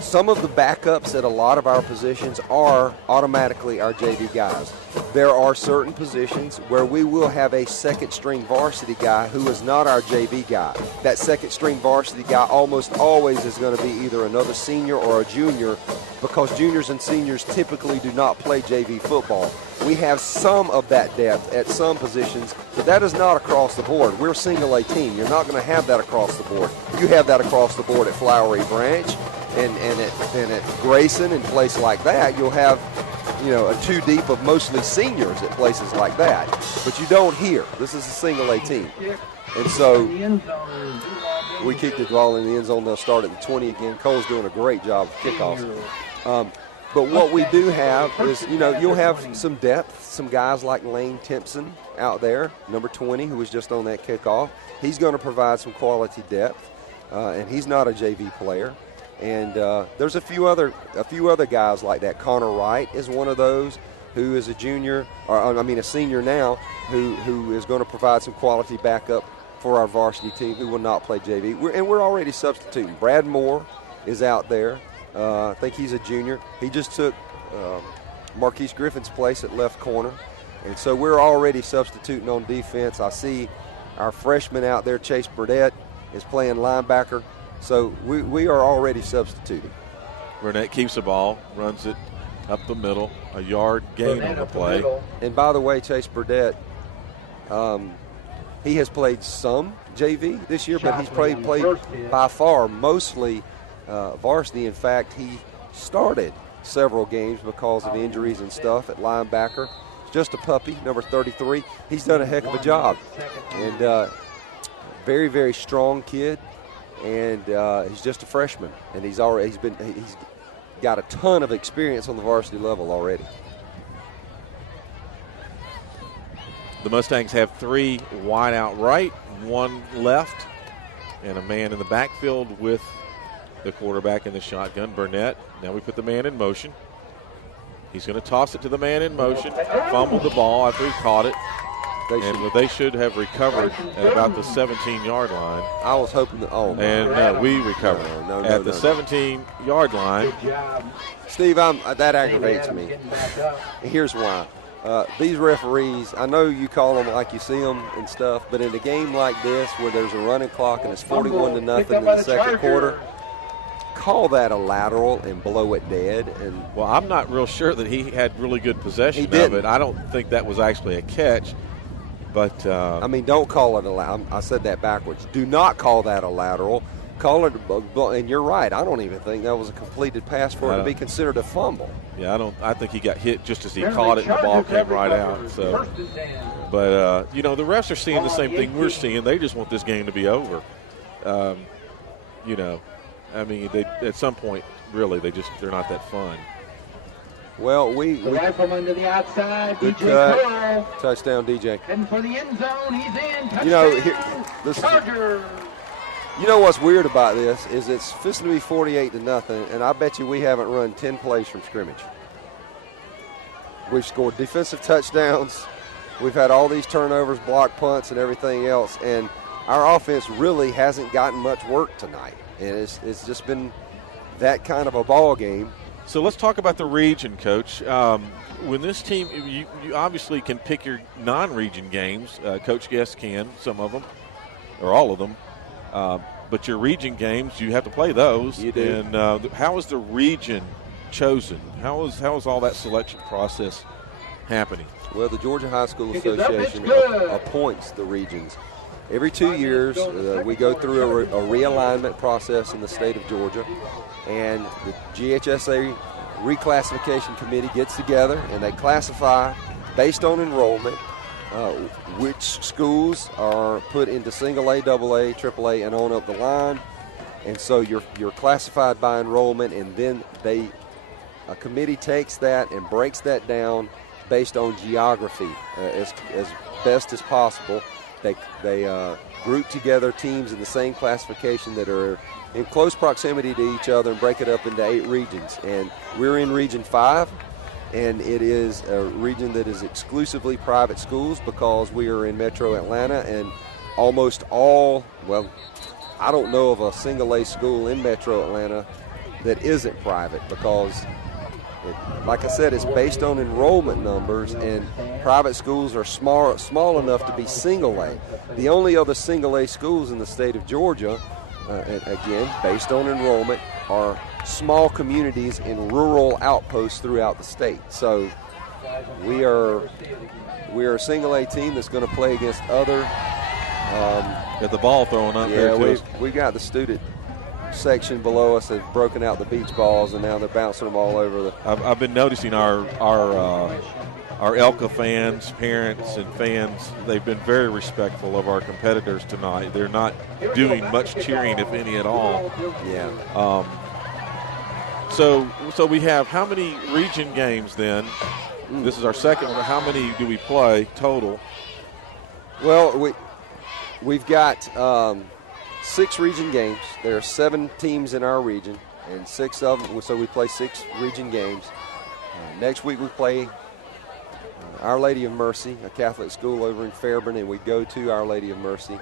Some of the backups at a lot of our positions are automatically our JV guys. There are certain positions where we will have a second-string varsity guy who is not our JV guy. That second-string varsity guy almost always is going to be either another senior or a junior, because juniors and seniors typically do not play JV football. We have some of that depth at some positions, but that is not across the board. We're a single-A team. You're not going to have that across the board. You have that across the board at Flowery Branch. And at Grayson and places like that, you'll have, a two deep of mostly seniors at places like that. But you don't here. This is a single-A team. And so we kick the ball in the end zone. They'll start at the 20 again. Cole's doing a great job of kickoffs. But what we do have is, you'll have some depth, some guys like Lane Timpson out there, number 20, who was just on that kickoff. He's going to provide some quality depth, and he's not a JV player. And there's a few other guys like that. Connor Wright is one of those who is a junior, a senior now, who is going to provide some quality backup for our varsity team, who will not play JV. We're already substituting. Brad Moore is out there. I think he's a junior. He just took Marquise Griffin's place at left corner. And so we're already substituting on defense. I see our freshman out there, Chase Burdett, is playing linebacker. So we are already substituting. Burnett keeps the ball, runs it up the middle, a yard gain on the play. And by the way, Chase Burdett, he has played some JV this year, but he's played by far mostly varsity. In fact, he started several games because of injuries and stuff at linebacker. Just a puppy, number 33. He's done a heck of a job. And very, very strong kid. And he's just a freshman, and he's got a ton of experience on the varsity level already. The Mustangs have 3 wide out right, 1 left, and a man in the backfield with the quarterback in the shotgun, Burnett. Now we put the man in motion. He's going to toss it to the man in motion, fumbled the ball after he caught it. They should have recovered at about the 17-yard line. I was hoping that. We recovered at the 17-yard line. Steve, that aggravates me. Here's why. These referees, I know you call them like you see them and stuff, but in a game like this where there's a running clock and it's 41-0 in the second quarter, call that a lateral and blow it dead. And well, I'm not real sure that he had really good possession of it. I don't think that was actually a catch. But don't call it a lateral. I said that backwards. Do not call that a lateral. Call it, and you're right. I don't even think that was a completed pass for it to be considered a fumble. Yeah, I think he got hit just as he caught it, and the ball came right out. So, but the refs are seeing the same thing we're seeing. They just want this game to be over. They at some point, really, they're not that fun. Well, right from under the outside, good DJ cut. Touchdown, DJ. And for the end zone, he's in. Touchdown, Chargers. You know what's weird about this is it's fixing to be 48-0, and I bet you we haven't run 10 plays from scrimmage. We've scored defensive touchdowns. We've had all these turnovers, block punts, and everything else, and our offense really hasn't gotten much work tonight. And it's just been that kind of a ball game. So let's talk about the region, Coach. When this team, you obviously can pick your non-region games. Coach Guest can, some of them. or all of them. But your region games, you have to play those. You do. And how is the region chosen? How is all that selection process happening? Well, the Georgia High School Association appoints the regions. Every 2 years, we go through a realignment process in the state of Georgia, and the GHSA reclassification committee gets together and they classify based on enrollment which schools are put into single A, double A, triple A, and on up the line. And so you're classified by enrollment, and then a committee takes that and breaks that down based on geography as best as possible. They group together teams in the same classification that are in close proximity to each other and break it up into 8 regions. And we're in Region 5, and it is a region that is exclusively private schools because we are in Metro Atlanta, and almost all, well, I don't know of a single A school in Metro Atlanta that isn't private because, like I said, it's based on enrollment numbers, and private schools are small enough to be single A. The only other single A schools in the state of Georgia, again, based on enrollment, are small communities in rural outposts throughout the state. So we are a single A team that's going to play against other. Get the ball thrown up there, too. We got the student section below us have broken out the beach balls, and now they're bouncing them all over the. I've been noticing our ELCA fans, parents, and fans. They've been very respectful of our competitors tonight. They're not doing much cheering, if any at all. Yeah. So we have how many region games then? This is our second one. How many do we play total? Well, we've got 6 region games. There are 7 teams in our region, and 6 of them. So we play 6 region games. Next week we play Our Lady of Mercy, a Catholic school over in Fairburn, and we go to Our Lady of Mercy,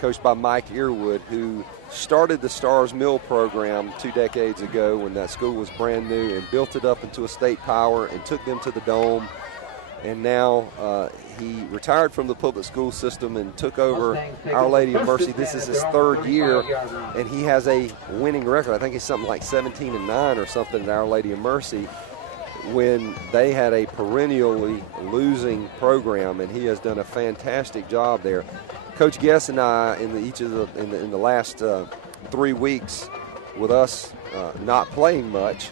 coached by Mike Earwood, who started the Stars Mill program 2 decades ago when that school was brand new, and built it up into a state power and took them to the Dome. And now he retired from the public school system and took over Our Lady of Mercy. This is his 3rd year, and he has a winning record. I think it's something like 17-9 or something at Our Lady of Mercy, when they had a perennially losing program, and he has done a fantastic job there. Coach Guess and I, in the last 3 weeks, with us not playing much.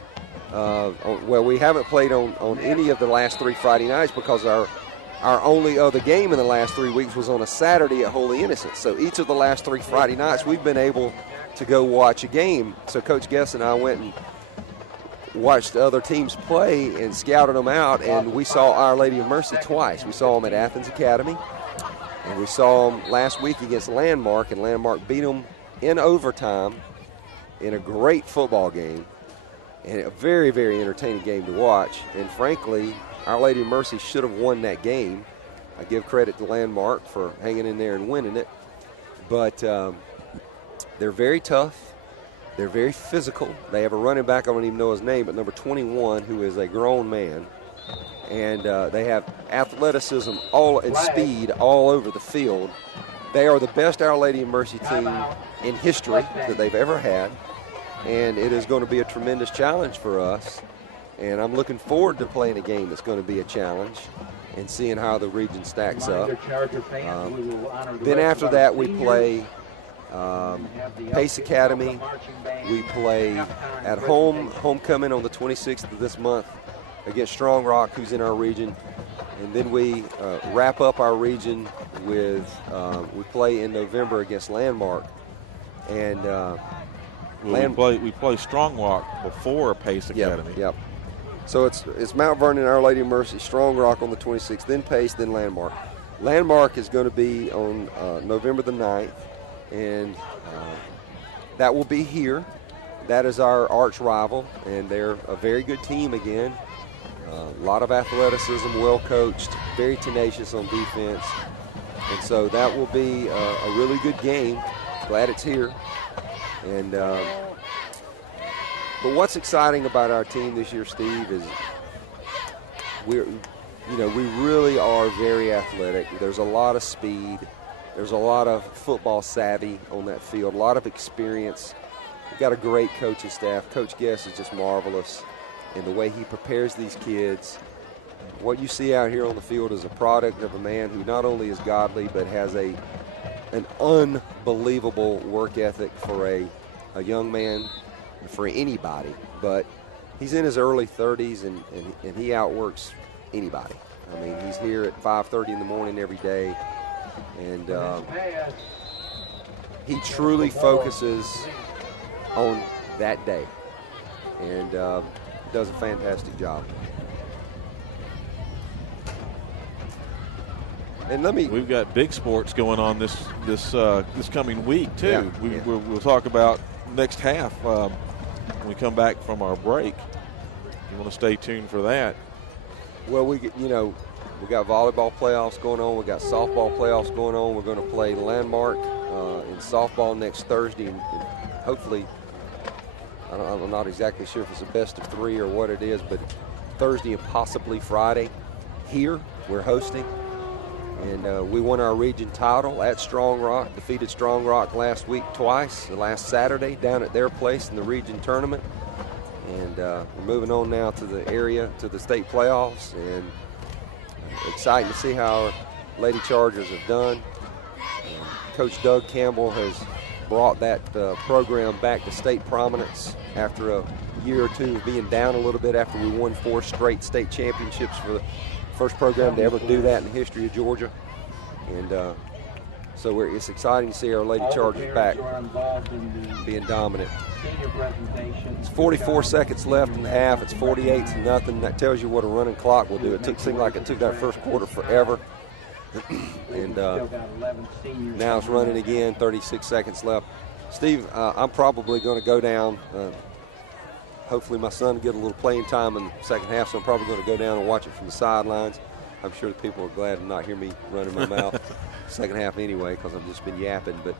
Well, we haven't played on any of the last 3 Friday nights because our only other game in the last 3 weeks was on a Saturday at Holy Innocents. So each of the last 3 Friday nights, we've been able to go watch a game. So Coach Guess and I went and watched other teams play and scouted them out, and we saw Our Lady of Mercy twice. We saw them at Athens Academy, and we saw them last week against Landmark, and Landmark beat them in overtime in a great football game, and a very, very entertaining game to watch. And frankly, Our Lady of Mercy should have won that game. I give credit to Landmark for hanging in there and winning it. But they're very tough. They're very physical. They have a running back, I don't even know his name, but number 21, who is a grown man. And they have athleticism and speed all over the field. They are the best Our Lady of Mercy team in history that they've ever had. And it is going to be a tremendous challenge for us. And I'm looking forward to playing a game that's going to be a challenge and seeing how the region stacks up. Then after that, we play Pace Academy. We play at home, homecoming on the 26th of this month against Strong Rock, who's in our region. And then we wrap up our region with, we play in November against Landmark. And we play Strong Rock before Pace Academy. Yep. So it's Mount Vernon, Our Lady of Mercy, Strong Rock on the 26th, then Pace, then Landmark. Landmark is going to be on November the 9th, and that will be here. That is our arch rival, and they're a very good team again. A lot of athleticism, well coached, very tenacious on defense. And so that will be a really good game. Glad it's here. And but what's exciting about our team this year, Steve, is we really are very athletic. There's a lot of speed. There's a lot of football savvy on that field, a lot of experience. We've got a great coaching staff. Coach Guest is just marvelous in the way he prepares these kids. What you see out here on the field is a product of a man who not only is godly but has an unbelievable work ethic for a young man, for anybody. But he's in his early 30s, and he outworks anybody. I mean, he's here at 5:30 in the morning every day, and he truly focuses on that day, and does a fantastic job. And we've got big sports going on this coming week too. Yeah, We'll talk about next half when we come back from our break. You want to stay tuned for that. Well, we got volleyball playoffs going on. We got softball playoffs going on. We're going to play Landmark in softball next Thursday, and hopefully, I'm not exactly sure if it's a best of 3 or what it is, but Thursday and possibly Friday here we're hosting. And we won our region title at Strong Rock, defeated Strong Rock last week twice, last Saturday down at their place in the region tournament. And we're moving on now to the area, to the state playoffs, and exciting to see how our Lady Chargers have done. Coach Doug Campbell has brought that program back to state prominence after a year or two of being down a little bit after we won 4 straight state championships for the first program to ever do that in the history of Georgia. And so it's exciting to see our Lady Chargers back being dominant. It's 44 seconds left in the half. It's 48-0. That tells you what a running clock will do. It seemed like it took that first quarter forever. And now it's running again, 36 seconds left. Steve, I'm probably going to go down. Hopefully my son will get a little playing time in the second half, so I'm probably going to go down and watch it from the sidelines. I'm sure the people are glad to not hear me running my mouth second half anyway, because I've just been yapping. But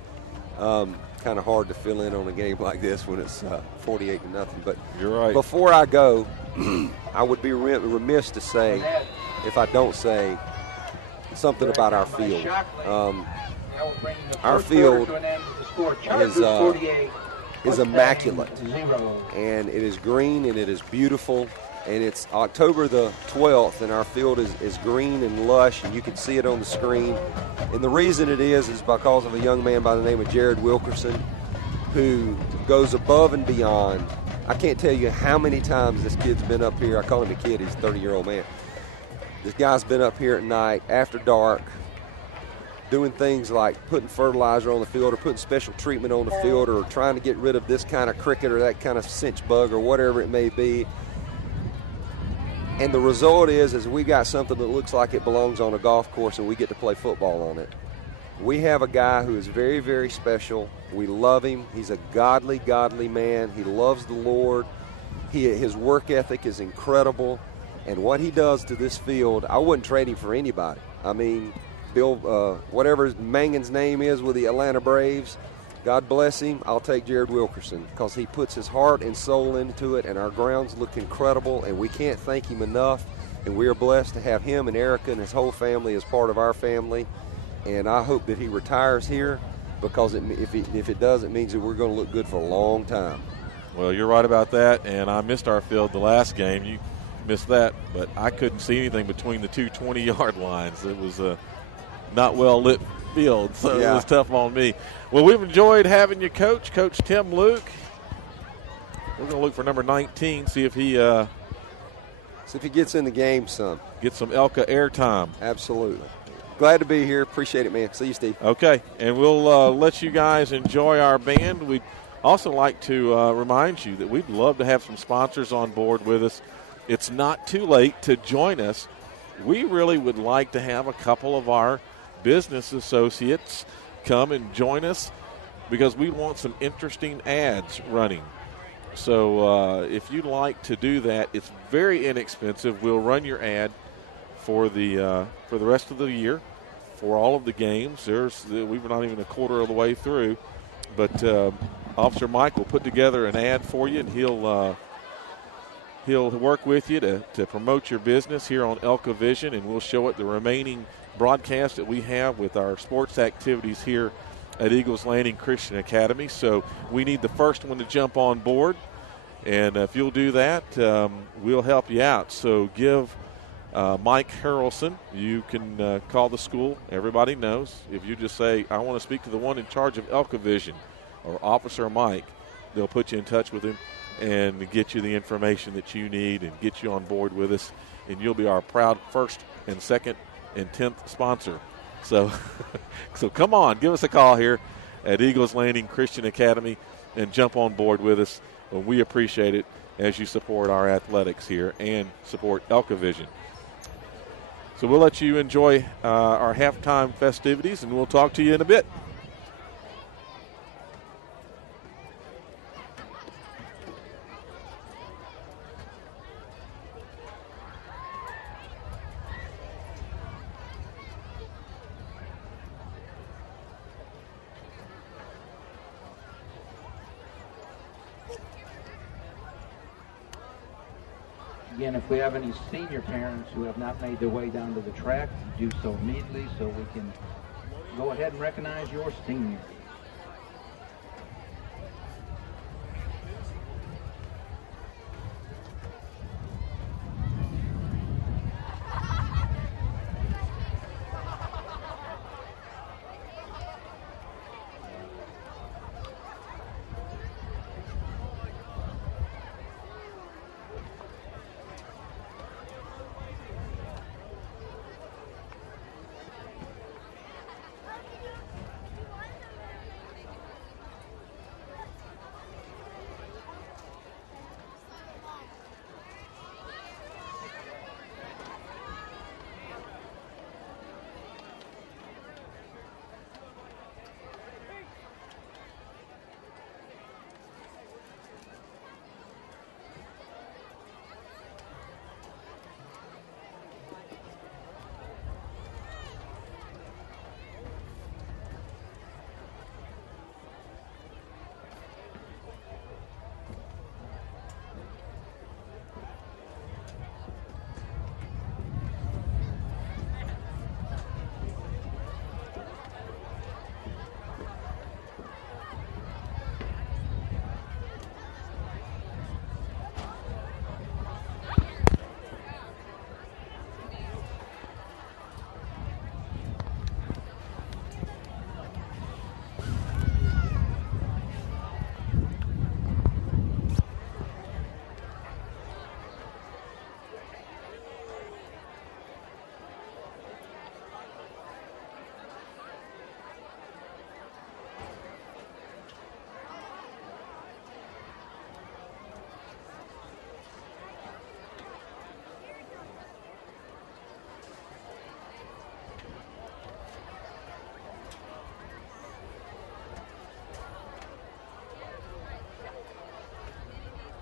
kind of hard to fill in on a game like this when it's 48-0. But you're right. Before I go, I would be remiss to say, if I don't say something about our field. Our field is immaculate, and it is green, and it is beautiful, and it's October the 12th, and our field is green and lush, and you can see it on the screen. And the reason it is because of a young man by the name of Jared Wilkerson, who goes above and beyond. I can't tell you how many times this kid's been up here. I call him a kid. He's a 30-year-old man. This guy's been up here at night, after dark, doing things like putting fertilizer on the field or putting special treatment on the field or trying to get rid of this kind of cricket or that kind of cinch bug or whatever it may be. And the result is we got something that looks like it belongs on a golf course, and we get to play football on it. We have a guy who is very, very special. We love him. He's a godly, godly man. He loves the Lord. His work ethic is incredible. And what he does to this field, I wouldn't trade him for anybody. I mean, Bill, whatever Mangan's name is with the Atlanta Braves, God bless him, I'll take Jared Wilkerson, because he puts his heart and soul into it, and our grounds look incredible, and we can't thank him enough. And we are blessed to have him and Erica and his whole family as part of our family. And I hope that he retires here, because if it does, it means that we're going to look good for a long time. Well, you're right about that, and I missed our field the last game. You missed that, but I couldn't see anything between the two 20-yard lines. It was a not well-lit field, so It was tough on me. Well, we've enjoyed having you, Coach Tim Luke. We're going to look for number 19, see if he gets in the game some. Get some Elka airtime. Absolutely. Glad to be here. Appreciate it, man. See you, Steve. Okay, and we'll let you guys enjoy our band. We'd also like to remind you that we'd love to have some sponsors on board with us. It's not too late to join us. We really would like to have a couple of our business associates come and join us, because we want some interesting ads running. So if you'd like to do that, it's very inexpensive. We'll run your ad for the rest of the year, for all of the games. We're not even a quarter of the way through, but Officer Mike will put together an ad for you, and he'll work with you to promote your business here on Elka Vision, and we'll show it the remaining broadcast that we have with our sports activities here at Eagles Landing Christian Academy. So we need the first one to jump on board, and if you'll do that, we'll help you out. So give Mike Harrelson, you can call the school. Everybody knows. If you just say, I want to speak to the one in charge of Elka Vision, or Officer Mike, they'll put you in touch with him and get you the information that you need and get you on board with us, and you'll be our proud first and second and 10th sponsor. So so come on, give us a call here at Eagles Landing Christian Academy and jump on board with us. We appreciate it as you support our athletics here and support Elka Vision. So we'll let you enjoy our halftime festivities, and we'll talk to you in a bit. Again, if we have any senior parents who have not made their way down to the track, do so immediately so we can go ahead and recognize your senior.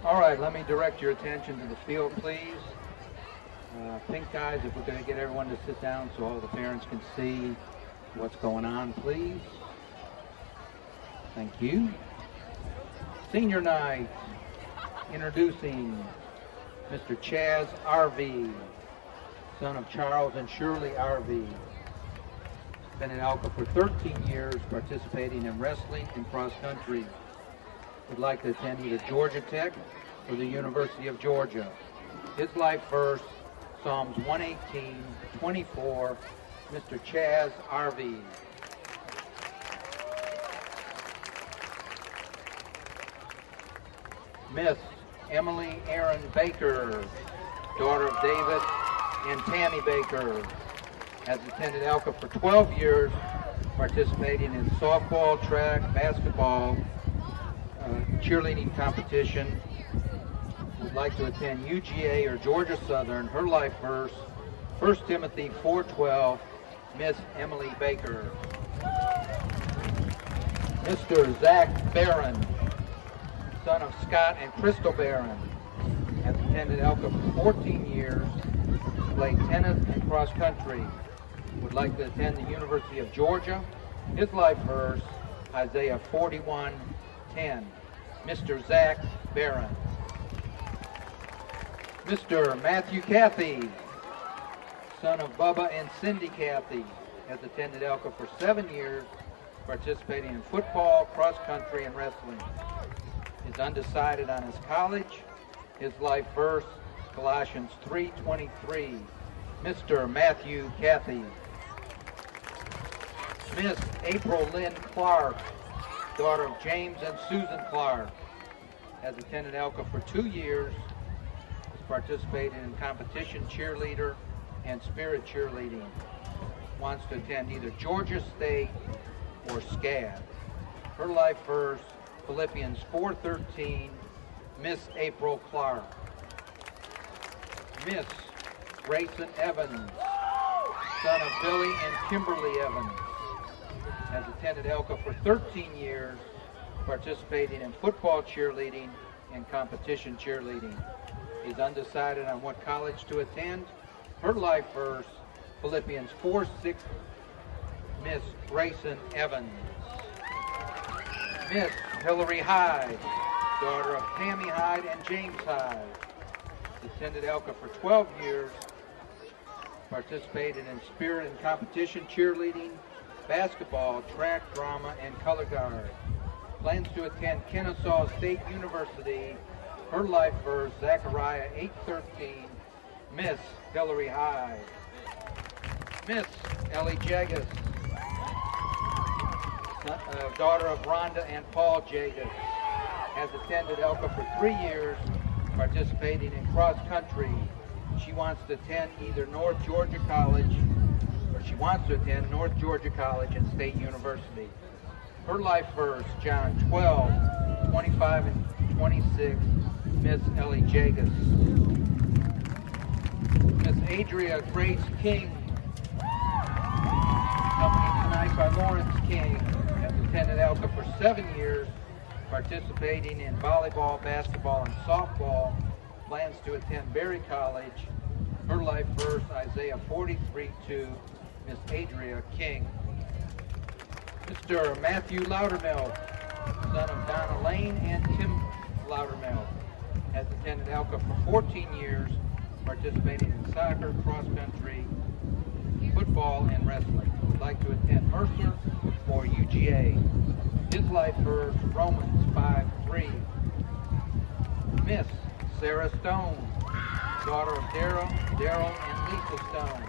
All right, let me direct your attention to the field, please. Pink guys, if we're going to get everyone to sit down so all the parents can see what's going on, please. Thank you. Senior night, introducing Mr. Chaz Arvey, son of Charles and Shirley Arvey. Been in Elka for 13 years, participating in wrestling and cross country. Would like to attend either Georgia Tech or the University of Georgia. His life verse, Psalms 118:24, Mr. Chaz Arvey. Miss Emily Aaron Baker, daughter of David and Tammy Baker, has attended Elka for 12 years, participating in softball, track, basketball, cheerleading competition. Would like to attend UGA or Georgia Southern. Her life verse, 1 Timothy 4:12, Miss Emily Baker. Mr. Zach Barron, son of Scott and Crystal Barron, has attended Elka for 14 years, played tennis and cross country. Would like to attend the University of Georgia. His life verse, Isaiah 41:10, Mr. Zach Barron. Mr. Matthew Cathy, son of Bubba and Cindy Cathy, has attended Elka for 7 years, participating in football, cross country, and wrestling. Is undecided on his college. His life verse, Colossians 3:23. Mr. Matthew Cathy. Miss April Lynn Clark, daughter of James and Susan Clark, has attended Elka for 2 years, has participated in competition cheerleader and spirit cheerleading. Wants to attend either Georgia State or SCAD. Her life verse, Philippians 4:13, Miss April Clark. Miss Grayson Evans, son of Billy and Kimberly Evans, has attended Elka for 13 years, participating in football cheerleading and competition cheerleading. Is undecided on what college to attend. Her life verse, Philippians 4:6, Miss Grayson Evans. Miss Hillary Hyde, daughter of Tammy Hyde and James Hyde, attended Elka for 12 years, participated in spirit and competition cheerleading, basketball, track, drama, and color guard. Plans to attend Kennesaw State University. Her life verse, Zechariah 8:13, Miss Hillary Hyde. Miss Ellie Jagus, daughter of Rhonda and Paul Jagus, has attended Elka for 3 years, participating in cross country. She wants to attend either North Georgia College, or she wants to attend North Georgia College and State University. Her life verse, John 12:25 and 26, Miss Ellie Jagus. Miss Adria Grace King, accompanied tonight by Lawrence King, has attended Elka for 7 years, participating in volleyball, basketball, and softball. Plans to attend Berry College. Her life verse, Isaiah 43:2, Miss Adria King. Mr. Matthew Loudermilk, son of Donna Lane and Tim Loudermilk, has attended Elka for 14 years, participating in soccer, cross country, football, and wrestling. Would like to attend Mercer or UGA. His life verse, Romans 5:3. Miss Sarah Stone, daughter of Daryl, and Lisa Stone,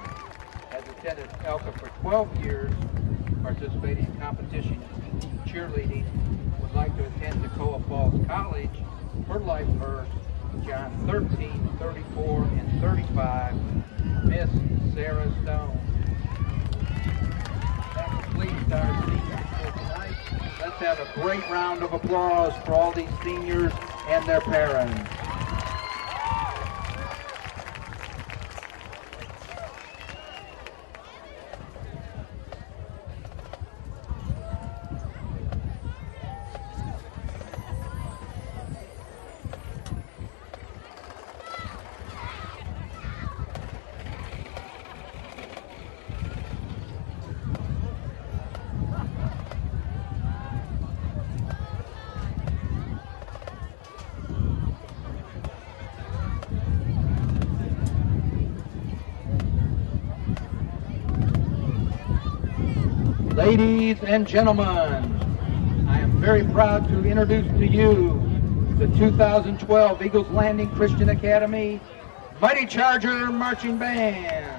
has attended Elka for 12 years, participating in competition cheerleading. Would like to attend Toccoa Falls College. Her life verse, John 13:34 and 35, Miss Sarah Stone. That completes our seniors for tonight. Let's have a great round of applause for all these seniors and their parents. Ladies and gentlemen, I am very proud to introduce to you the 2012 Eagles Landing Christian Academy Mighty Charger Marching Band.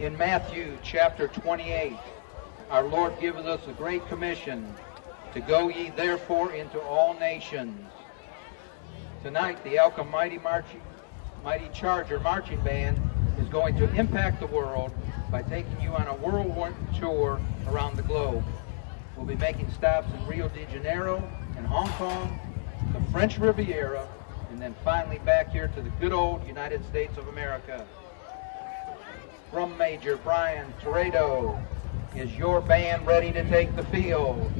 In Matthew chapter 28, our Lord giveth us a great commission to go ye therefore into all nations. Tonight, the Elka Mighty Charger Marching Band is going to impact the world by taking you on a world tour around the globe. We'll be making stops in Rio de Janeiro and Hong Kong, the French Riviera, and then finally back here to the good old United States of America. Drum Major Brian Toredo, is your band ready to take the field?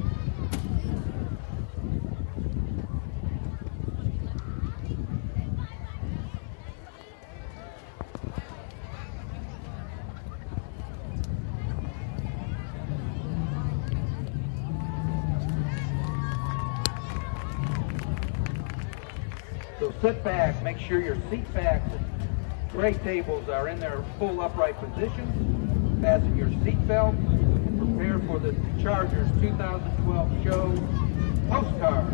sit back, make sure your seat backs and tray tables are in their full upright positions. Fasten your seat belts and prepare for the Chargers 2012 show postcard.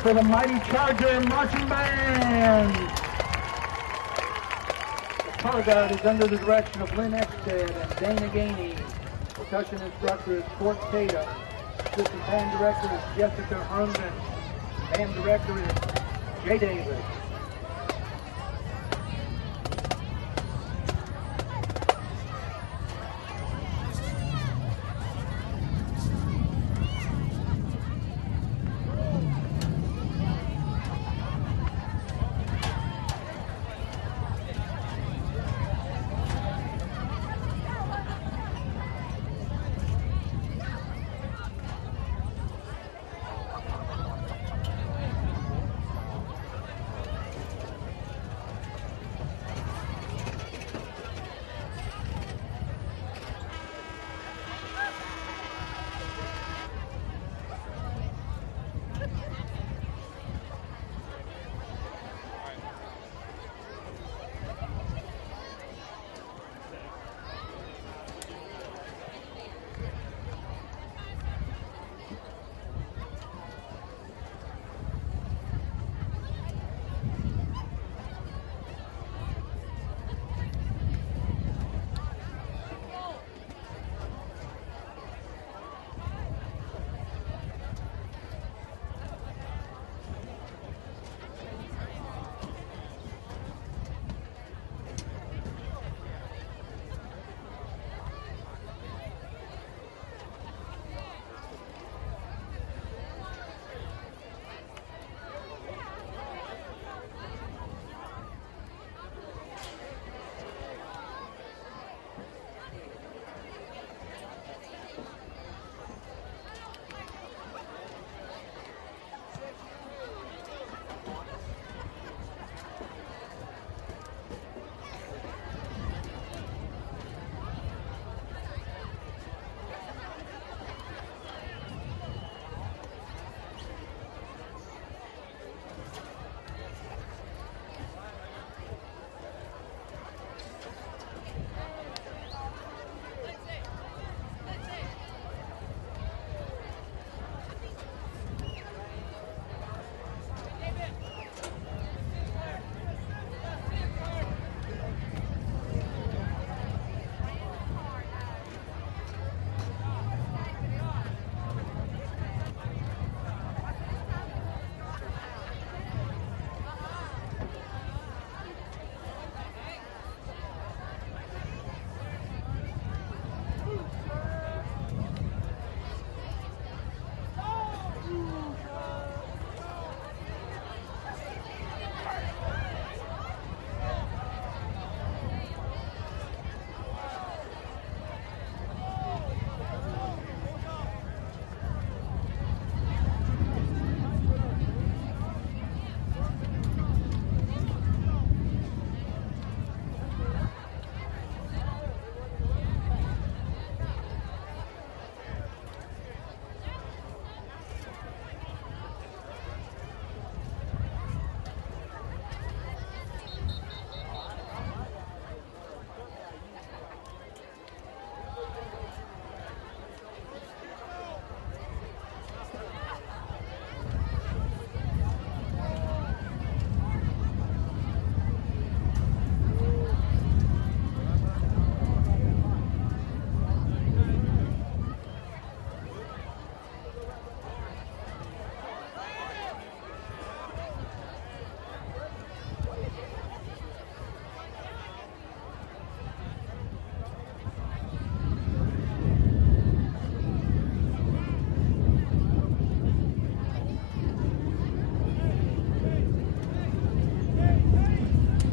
for the mighty Charger Marching Band. The color guard is under the direction of Lynn Eckstead and Dana Gainey. Percussion instructor is Court Tatum. Assistant band director is Jessica Herndon. Band director is Jay Davis.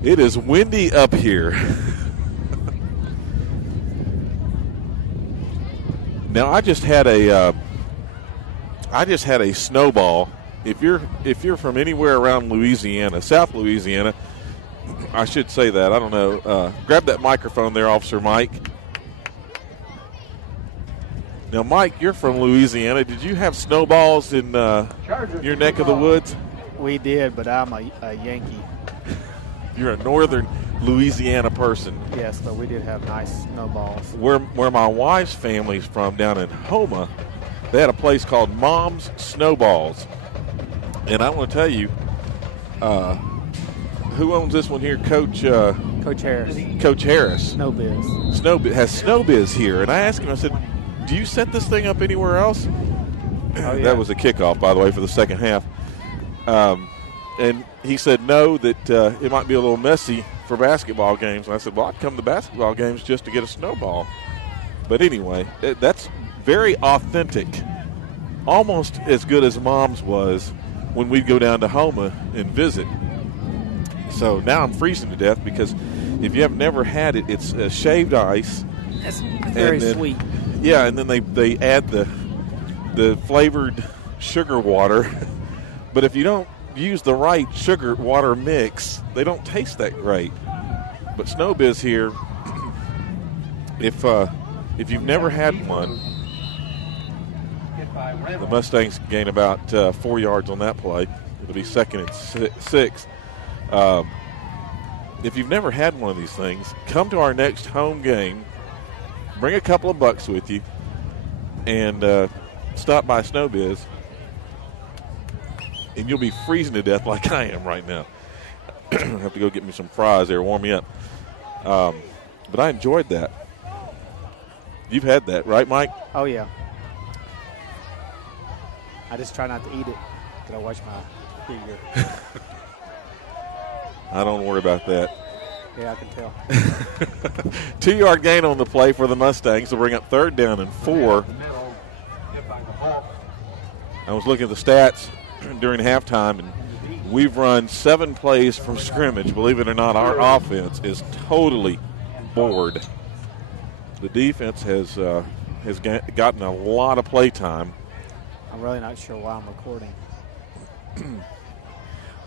It is windy up here. Now I just had a snowball. If you're from anywhere around Louisiana, South Louisiana, I should say that. I don't know. Grab that microphone there, Officer Mike. Now, Mike, you're from Louisiana. Did you have snowballs in your neck of the woods? We did, but I'm a Yankee. You're a northern Louisiana person. Yes, but we did have nice snowballs. Where my wife's family's from, down in Houma, they had a place called Mom's Snowballs. And I want to tell you, who owns this one here? Coach Harris. Coach Harris. Snowbiz. Has Snowbiz here. And I asked him, I said, do you set this thing up anywhere else? Oh, yeah. That was a kickoff, by the way, for the second half. And he said no, that it might be a little messy for basketball games. And I said, well, I'd come to basketball games just to get a snowball. But anyway, that's very authentic, almost as good as Mom's was when we'd go down to Houma and visit. So now I'm freezing to death because if you have never had it, it's shaved ice. That's very sweet. Yeah, and then they add the flavored sugar water. But if you don't use the right sugar water mix, they don't taste that great. But Snowbiz here, if you've never had one, the Mustangs gain about 4 yards on that play. It'll be 2nd and 6. If you've never had one of these things, come to our next home game, bring a couple of bucks with you, and stop by Snowbiz, and you'll be freezing to death like I am right now. I have to go get me some fries there, warm me up. But I enjoyed that. You've had that, right, Mike? Oh, yeah. I just try not to eat it because I watch my figure. I don't worry about that. Yeah, I can tell. 2-yard gain on the play for the Mustangs to bring up 3rd down and 4. I was looking at the stats during halftime, and we've run 7 plays from scrimmage. Believe it or not, our offense is totally bored. The defense has gotten a lot of play time. I'm really not sure why I'm recording.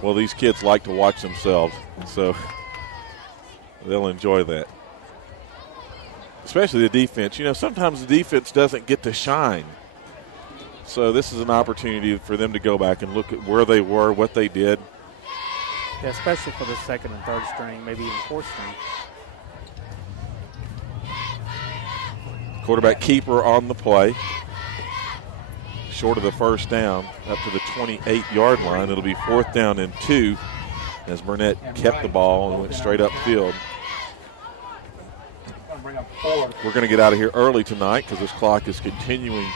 Well, these kids like to watch themselves, so they'll enjoy that. Especially the defense. You know, sometimes the defense doesn't get to shine. So this is an opportunity for them to go back and look at where they were, what they did. Yeah, especially for the 2nd and 3rd string, maybe even 4th string. Quarterback keeper on the play. Short of the 1st down, up to the 28-yard line. It'll be 4th down and 2 as Burnett kept the ball and went straight upfield. We're going to get out of here early tonight because this clock is continuing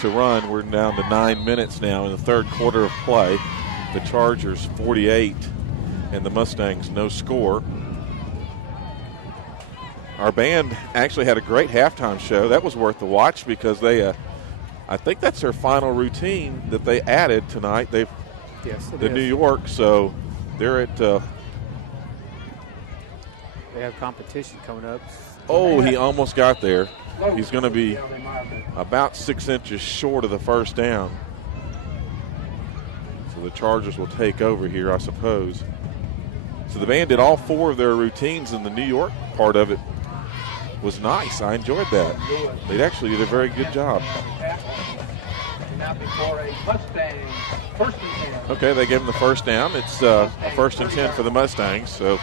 to run. We're down to 9 minutes now in the 3rd quarter of play. The Chargers 48 and the Mustangs no score. Our band actually had a great halftime show. That was worth the watch because they I think that's their final routine that they added tonight. They've New York, so they're at they have competition coming up. Oh, he almost got there. He's going to be about 6 inches short of the 1st down. So the Chargers will take over here, I suppose. So the band did all 4 of their routines, and the New York part of it was nice. I enjoyed that. They actually did a very good job. Okay, they gave him the 1st down. It's a 1st and 10 for the Mustangs, so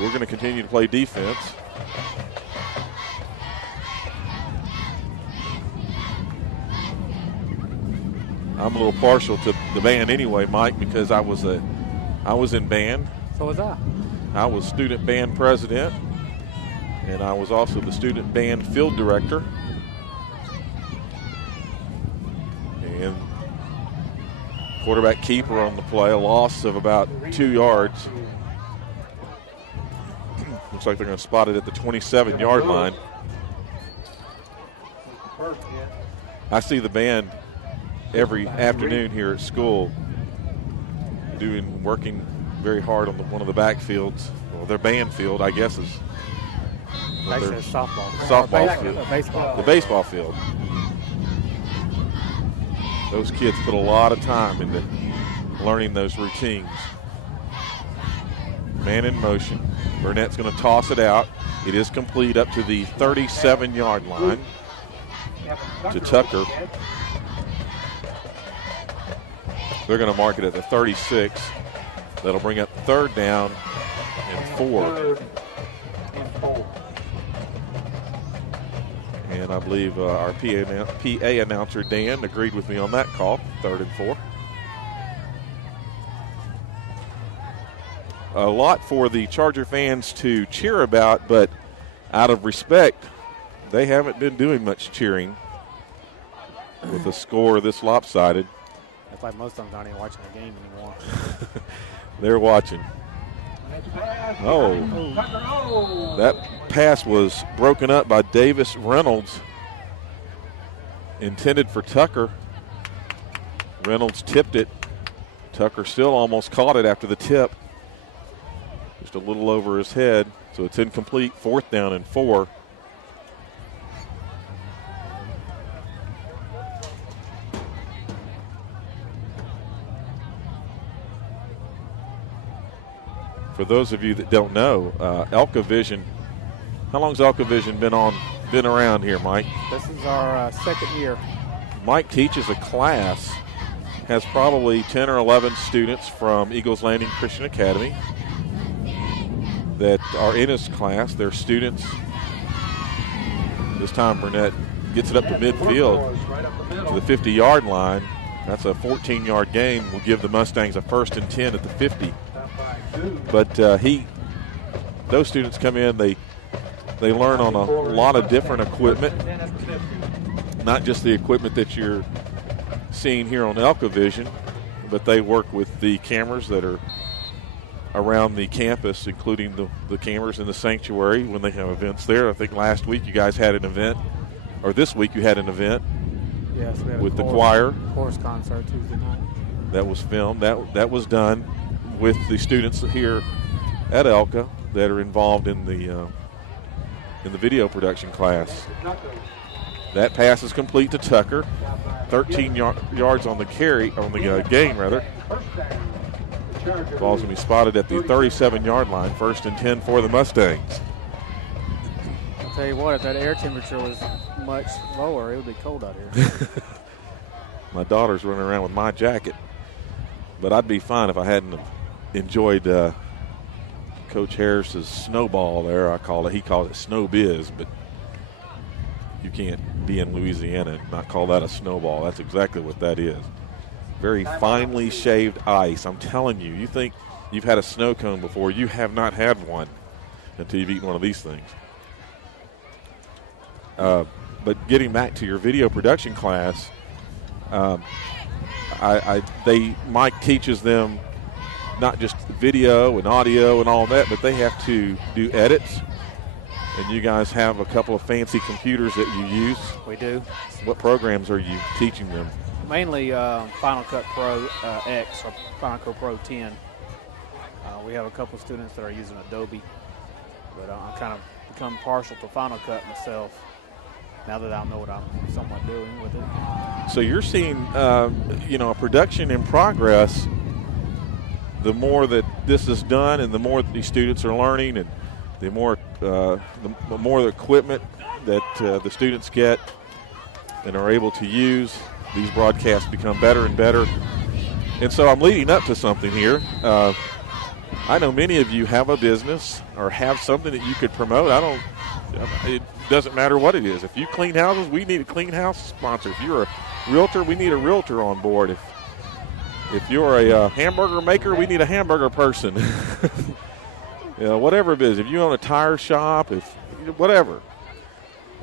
we're going to continue to play defense. I'm a little partial to the band anyway, Mike, because I was in band. So was I. I was student band president, and I was also the student band field director. And quarterback keeper on the play, a loss of about 2 yards. Looks like they're going to spot it at the 27-yard line. I see the band every afternoon here at school working very hard on one of the backfields. Well, their band field, I guess, is actually a softball field. Baseball. The baseball field. Those kids put a lot of time into learning those routines. Man in motion. Burnett's going to toss it out. It is complete up to the 37-yard line to Tucker. They're going to mark it at the 36. That'll bring up 3rd down and 4. And I believe our PA announcer, Dan, agreed with me on that call, 3rd and 4. a lot for the Charger fans to cheer about, but out of respect, they haven't been doing much cheering with a score this lopsided. It's like most of them aren't even watching the game anymore. They're watching. Oh, that pass was broken up by Davis Reynolds, intended for Tucker. Reynolds tipped it. Tucker still almost caught it after the tip. Just a little over his head, so it's incomplete. 4th down and 4. For those of you that don't know, Elka Vision, how long's Elka Vision been around here, Mike? This is our 2nd year. Mike teaches a class, has probably 10 or 11 students from Eagles Landing Christian Academy that are in his class. They're students. This time Burnett gets it up to midfield to the 50-yard line. That's a 14-yard gain. Will give the Mustangs a 1st and 10 at the 50. But those students come in, they learn on a lot of different equipment, not just the equipment that you're seeing here on Elka Vision, but they work with the cameras that are around the campus, including the cameras in the sanctuary when they have events there. I think last week you guys had an event, or this week you had an event. Yes, we had with the choir. Chorus concert Tuesday night. That was filmed. That was done with the students here at Elka that are involved in the video production class. That pass is complete to Tucker. 13 yards on the gain rather. Ball's going to be spotted at the 37-yard line. 1st and 10 for the Mustangs. I'll tell you what, if that air temperature was much lower, it would be cold out here. My daughter's running around with my jacket, but I'd be fine if I hadn't enjoyed Coach Harris's snowball there. He calls it snow biz, but you can't be in Louisiana and not call that a snowball. That's exactly what that is. Very finely shaved ice. I'm telling you, you think you've had a snow cone before. You have not had one until you've eaten one of these things. But getting back to your video production class, Mike teaches them not just video and audio and all that, but they have to do edits. And you guys have a couple of fancy computers that you use. We do. What programs are you teaching them? Mainly Final Cut Pro X or Final Cut Pro 10. We have a couple students that are using Adobe, but I'm kind of become partial to Final Cut myself now that I know what I'm somewhat doing with it. So you're seeing, a production in progress. The more that this is done, and the more that these students are learning, and the more the equipment that the students get and are able to use, these broadcasts become better and better. And so I'm leading up to something here. I know many of you have a business or have something that you could promote. It doesn't matter what it is. If you clean houses, we need a clean house sponsor. If you're a realtor, we need a realtor on board. If you're a hamburger maker, we need a hamburger person. Whatever it is. If you own a tire shop, whatever.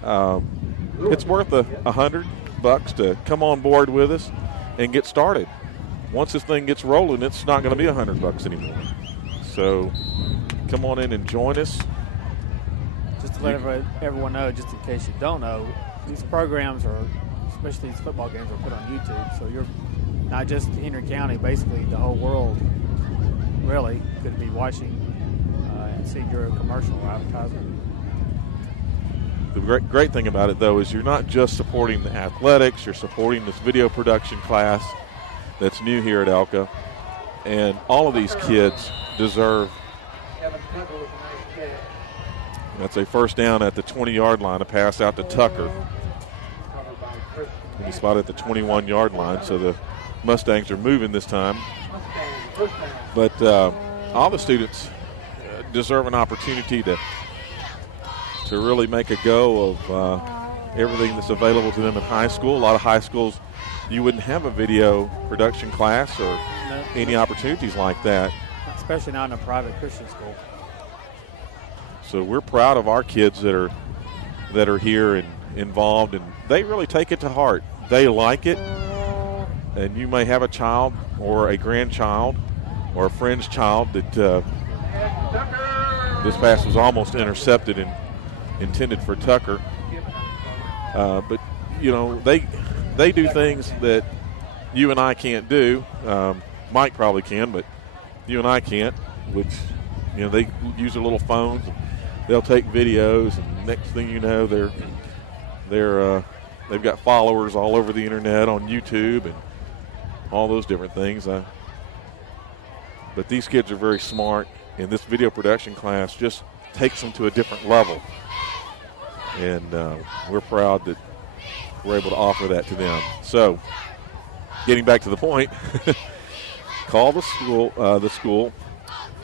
It's worth $100 to come on board with us and get started. Once this thing gets rolling, it's not going to be $100 anymore. So come on in and join us. Just to let everyone know, just in case you don't know, these programs especially these football games, are put on YouTube. So you're not just in Henry County, basically the whole world really could be watching and seeing your commercial or advertisement. The great thing about it, though, is you're not just supporting the athletics, you're supporting this video production class that's new here at Elka. And all of these kids deserve. That's a 1st down at the 20-yard line, a pass out to Tucker. And he's spotted at the 21-yard line, so the Mustangs are moving this time. But all the students deserve an opportunity to really make a go of everything that's available to them in high school. A lot of high schools, you wouldn't have a video production class or any opportunities like that. especially not in a private Christian school. So we're proud of our kids that are here and involved, and they really take it to heart. They like it, and you may have a child or a grandchild or a friend's child that this pass was almost intercepted and intended for Tucker. But, you know, they do things that you and I can't do. Mike probably can, but you and I can't, which, you know, they use their little phones. They'll take videos, and next thing you know, they've got followers all over the internet on YouTube and all those different things. But these kids are very smart, and this video production class just takes them to a different level. And we're proud that we're able to offer that to them. So, getting back to the point, call the school,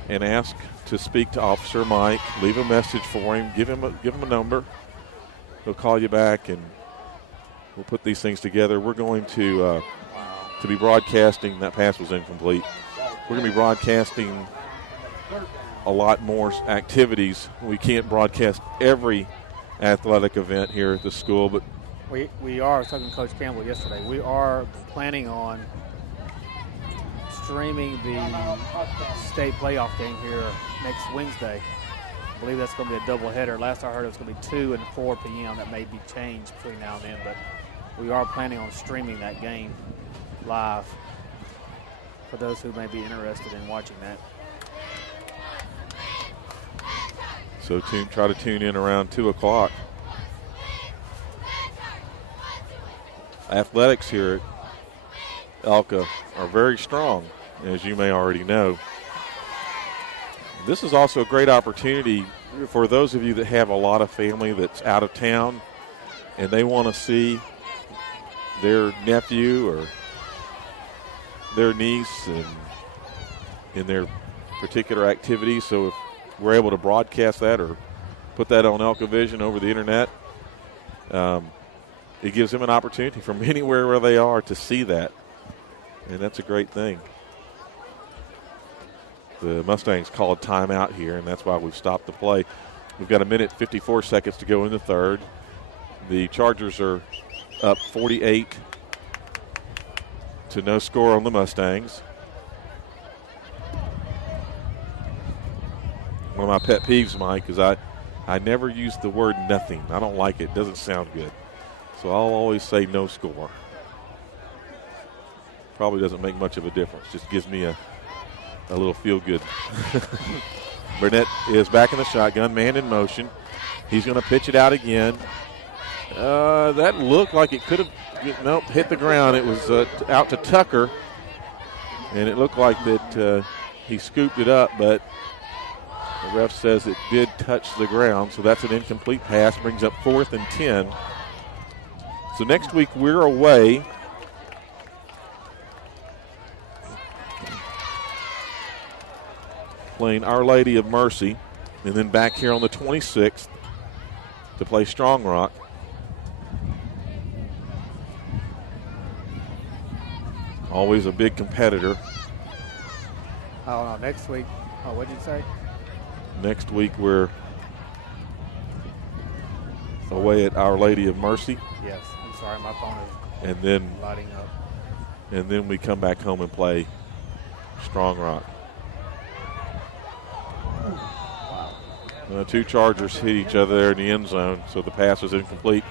and ask to speak to Officer Mike. Leave a message for him. Give him a number. He'll call you back, and we'll put these things together. We're going to be broadcasting. That pass was incomplete. We're going to be broadcasting a lot more activities. We can't broadcast every athletic event here at the school, but we are, I was talking to Coach Campbell yesterday, we are planning on streaming the state playoff game here next Wednesday. I believe that's going to be a doubleheader. Last I heard it was going to be 2 and 4 p.m. That may be changed between now and then, but we are planning on streaming that game live for those who may be interested in watching that. So try to tune in around 2 o'clock. Athletics here at Elka are very strong, as you may already know. This is also a great opportunity for those of you that have a lot of family that's out of town and they want to see their nephew or their niece in their particular activity. So if we're able to broadcast that or put that on Elka Vision over the internet, it gives them an opportunity from anywhere where they are to see that, and that's a great thing. The Mustangs called timeout here, and that's why we've stopped the play. We've got 1:54 seconds to go in the third. The Chargers are up 48 to no score on the Mustangs. One of my pet peeves, Mike, is I never use the word nothing. I don't like it. It doesn't sound good. So I'll always say no score. Probably doesn't make much of a difference. Just gives me a little feel good. Burnett is back in the shotgun, man in motion. He's going to pitch it out again. That looked like it could have hit the ground. It was out to Tucker, and it looked like that he scooped it up, but the ref says it did touch the ground, so that's an incomplete pass. Brings up 4th and 10. So next week we're away. Playing Our Lady of Mercy, and then back here on the 26th to play Strong Rock. Always a big competitor. Oh, no, next week. Oh, what did you say? Next week we're away at Our Lady of Mercy. Yes, I'm sorry, my phone is And then lighting up. And then we come back home and play Strong Rock. Two Chargers hit each other there in the end zone, so the pass was incomplete.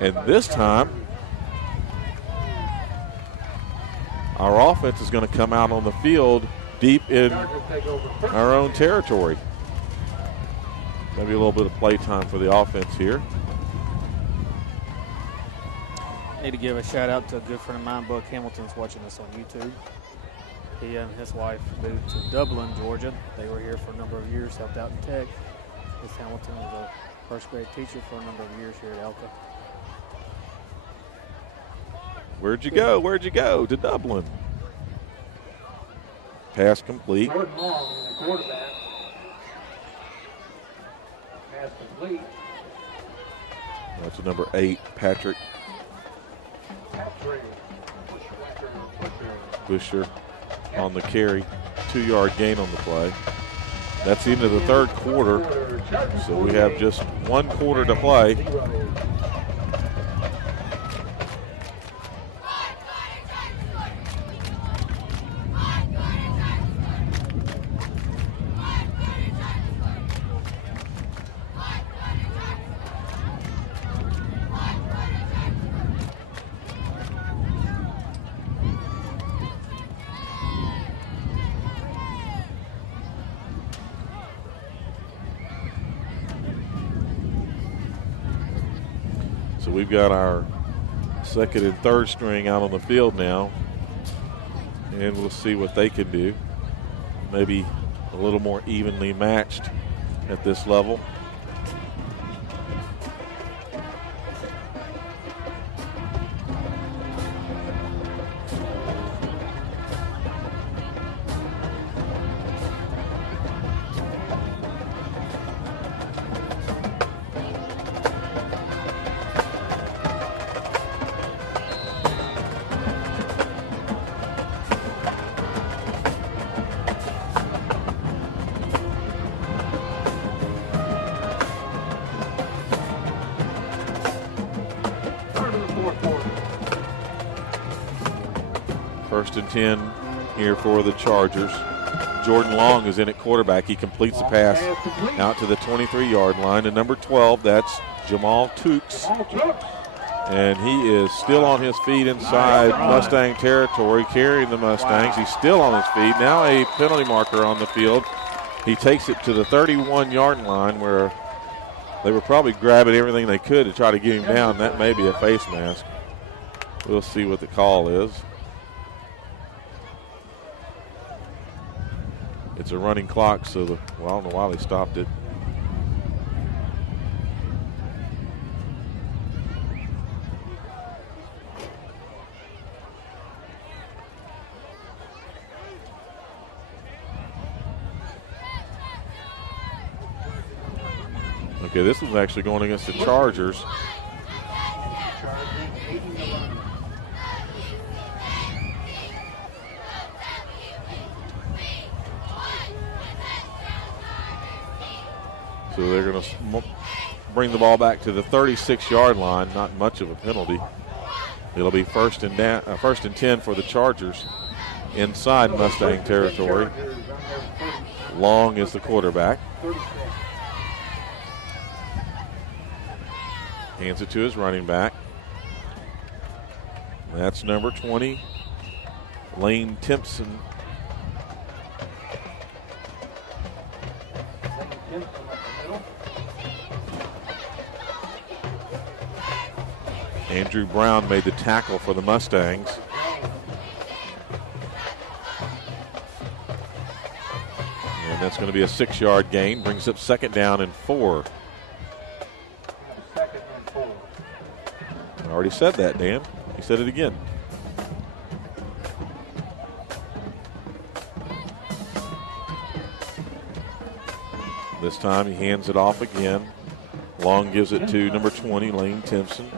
And this time, our offense is going to come out on the field deep in our own territory. Maybe a little bit of play time for the offense here. Need to give a shout out to a good friend of mine, Buck Hamilton's watching us on YouTube. He and his wife moved to Dublin, Georgia. They were here for a number of years, helped out in Tech. Miss Hamilton was a first grade teacher for a number of years here at Elka. Where'd you go? Where'd you go? To Dublin. Pass complete. Jordan Long, the quarterback. Pass complete. That's a number 8, Patrick Patrick Busher on the carry. 2-yard gain on the play. That's the end of the third quarter, so we have just 1 quarter to play. So we've got our second and third string out on the field now, and we'll see what they can do. Maybe a little more evenly matched at this level. First and 10 here for the Chargers. Jordan Long is in at quarterback. He completes the pass out to the 23-yard line. And number 12, that's Jamal Tukes. And he is still on his feet inside Mustang territory, carrying the Mustangs. He's still on his feet. Now a penalty marker on the field. He takes it to the 31-yard line where they were probably grabbing everything they could to try to get him down. That may be a face mask. We'll see what the call is. It's a running clock, so I don't know why they stopped it. Okay, this one's actually going against the Chargers. So they're going to bring the ball back to the 36-yard line. Not much of a penalty. It'll be first and 10 for the Chargers inside Mustang territory. Long is the quarterback. Hands it to his running back. That's number 20, Lane Timpson. Andrew Brown made the tackle for the Mustangs. And that's going to be a 6-yard gain. Brings up second down and 4. I already said that, Dan. You said it again. This time he hands it off again. Long gives it to number 20, Lane Timpson.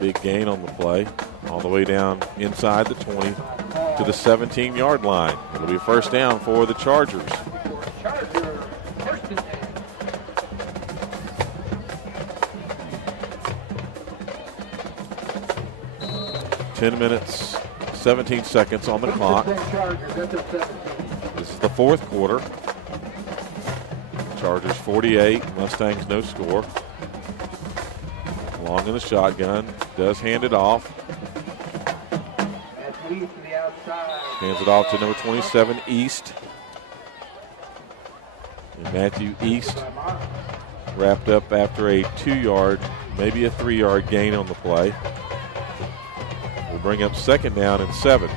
Big gain on the play. All the way down inside the 20 to the 17-yard line. It'll be a first down for the Chargers. 10 minutes, 17 seconds on the clock. This is the fourth quarter. Chargers 48, Mustangs no score. Long in the shotgun, does hand it off. Hands it off to number 27, East. And Matthew East wrapped up after a 2-yard, maybe a 3-yard gain on the play. Will bring up second down and 7.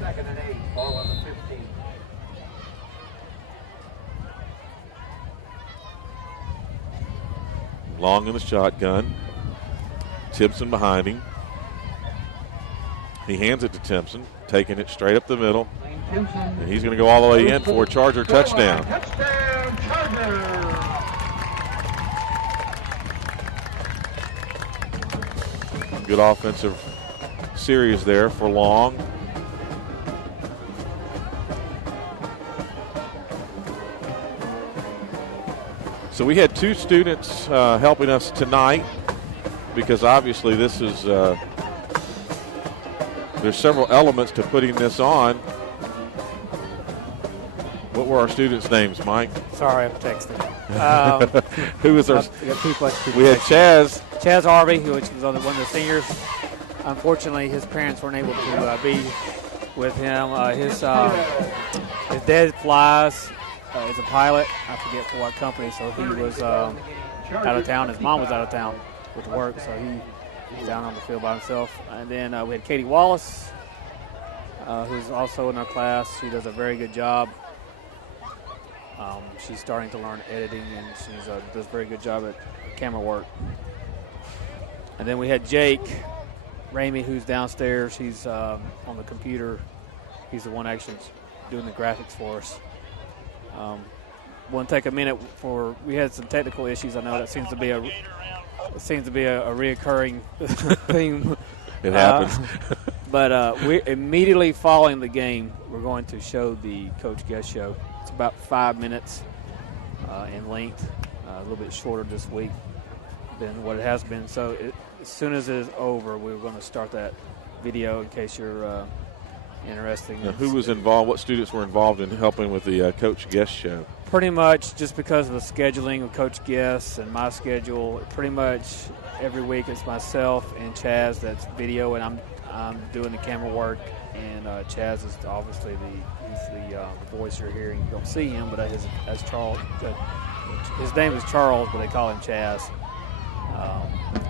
Second and 8, ball on the 15. Long in the shotgun. Timpson behind him. He hands it to Timpson, taking it straight up the middle. And he's going to go all the way in for a Charger touchdown. Touchdown, Chargers! Good offensive series there for Long. So we had 2 students helping us tonight because obviously this is there's several elements to putting this on. What were our students' names, Mike? Sorry, I'm texting. Who was our? We had Chaz Harvey, which was one of the seniors. Unfortunately, his parents weren't able to be with him. His dad flies as a pilot. I forget for what company, so he was out of town. His mom was out of town with work, so he was down on the field by himself. And then we had Katie Wallace, who's also in our class. She does a very good job. She's starting to learn editing, and she does a very good job at camera work. And then we had Jake Ramey, who's downstairs. He's on the computer. He's the one actually doing the graphics for us. Want to take a minute we had some technical issues. I know that seems to be a reoccurring theme. It happens. But we immediately following the game, we're going to show the Coach Guest show. It's about 5 minutes in length, a little bit shorter this week than what it has been. So as soon as it is over, we're going to start that video in case you're interested. Now, who was involved? What students were involved in helping with the Coach Guest show? Pretty much just because of the scheduling of Coach Guest and my schedule, pretty much every week it's myself and Chaz that's video, and I'm doing the camera work, and Chaz is obviously the voice you're hearing. You don't see him, but as Charles, his name is Charles, but they call him Chaz.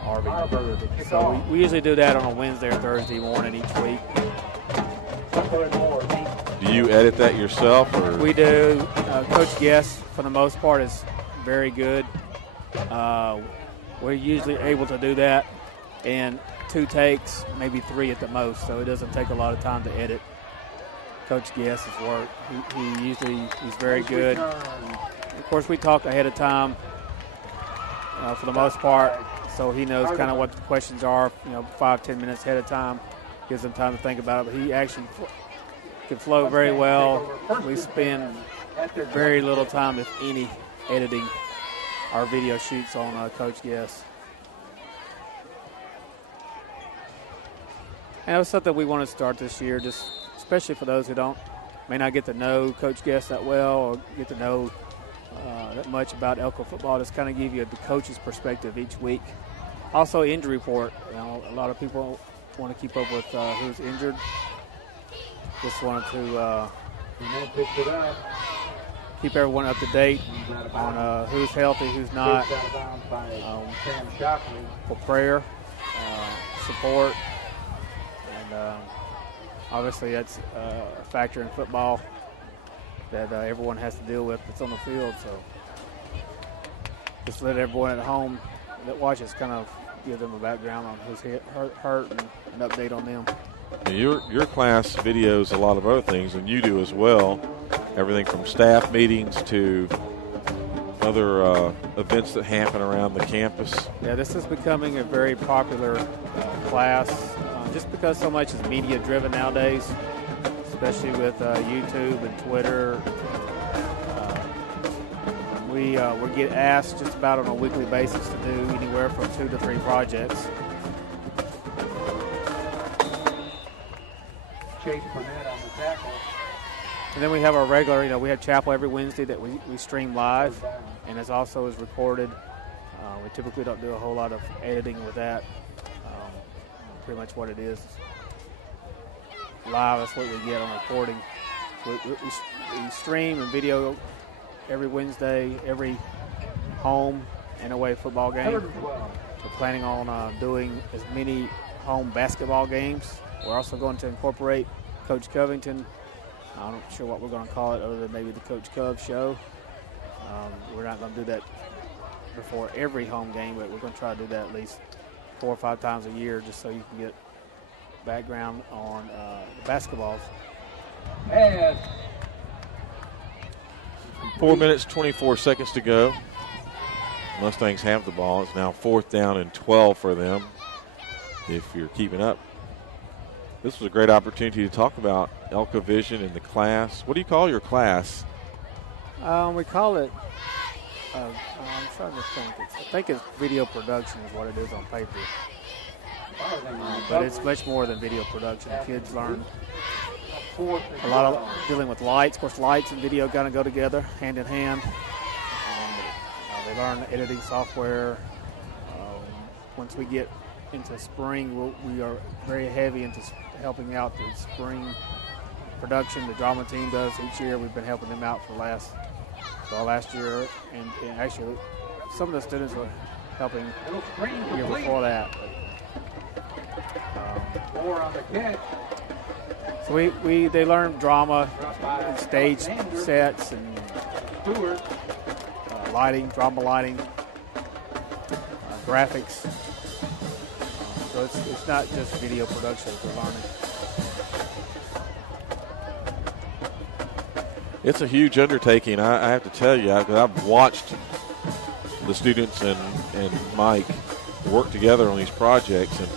RV. So we usually do that on a Wednesday or Thursday morning each week. Do you edit that yourself? Or? We do. Coach Guest, for the most part, is very good. We're usually able to do that in 2 takes, maybe 3 at the most, so it doesn't take a lot of time to edit Coach Guest's work. He's very good. Of course, we talk ahead of time for the most part, so he knows kind of what the questions are, 5-10 minutes ahead of time. Gives him time to think about it, but he actually can flow very well. We spend very little time, if any, editing our video shoots on Coach Guest. And it was something we want to start this year, just especially for those who may not get to know Coach Guest that well or get to know that much about Elko football. Just kind of give you the coach's perspective each week. Also, injury report. A lot of people want to keep up with who's injured. Just wanted to keep everyone up to date on who's healthy, who's not, for prayer, support, and obviously that's a factor in football that everyone has to deal with that's on the field. So just let everyone at home that watches kind of give them a background on who's hurt and an update on them. Your class videos a lot of other things, and you do as well. Everything from staff meetings to other events that happen around the campus. Yeah, this is becoming a very popular class just because so much is media driven nowadays, especially with YouTube and Twitter. We get asked just about on a weekly basis to do anywhere from 2 to 3 projects. Chase Burnett on the tackle. And then we have our regular, we have chapel every Wednesday that we stream live, and it also is recorded. We typically don't do a whole lot of editing with that. Pretty much what it is. Live, that's what we get on recording. We stream and video every Wednesday, every home and away football game. We're planning on doing as many home basketball games. We're also going to incorporate Coach Covington. I'm not sure what we're going to call it other than maybe the Coach Cove show. We're not going to do that before every home game, but we're going to try to do that at least 4 or 5 times a year just so you can get background on the basketballs. 4 minutes, 24 seconds to go. Mustangs have the ball. It's now 4th down and 12 for them, if you're keeping up. this was a great opportunity to talk about Elka Vision and the class. What do you call your class? We call it, I'm trying to think. I think it's video production is what it is on paper. But it's much more than video production. Kids learn a lot of dealing with lights. Of course, lights and video got to go together, hand in hand. They learn editing software. Once we get into spring, we are very heavy into helping out the spring production. The drama team does each year. We've been helping them out for last year, and actually some of the students were helping the year before that. So they learn drama, and stage sets, and lighting, drama lighting, graphics. So it's not just video production that they're learning. It's a huge undertaking, I have to tell you, because I've watched the students and Mike work together on these projects, and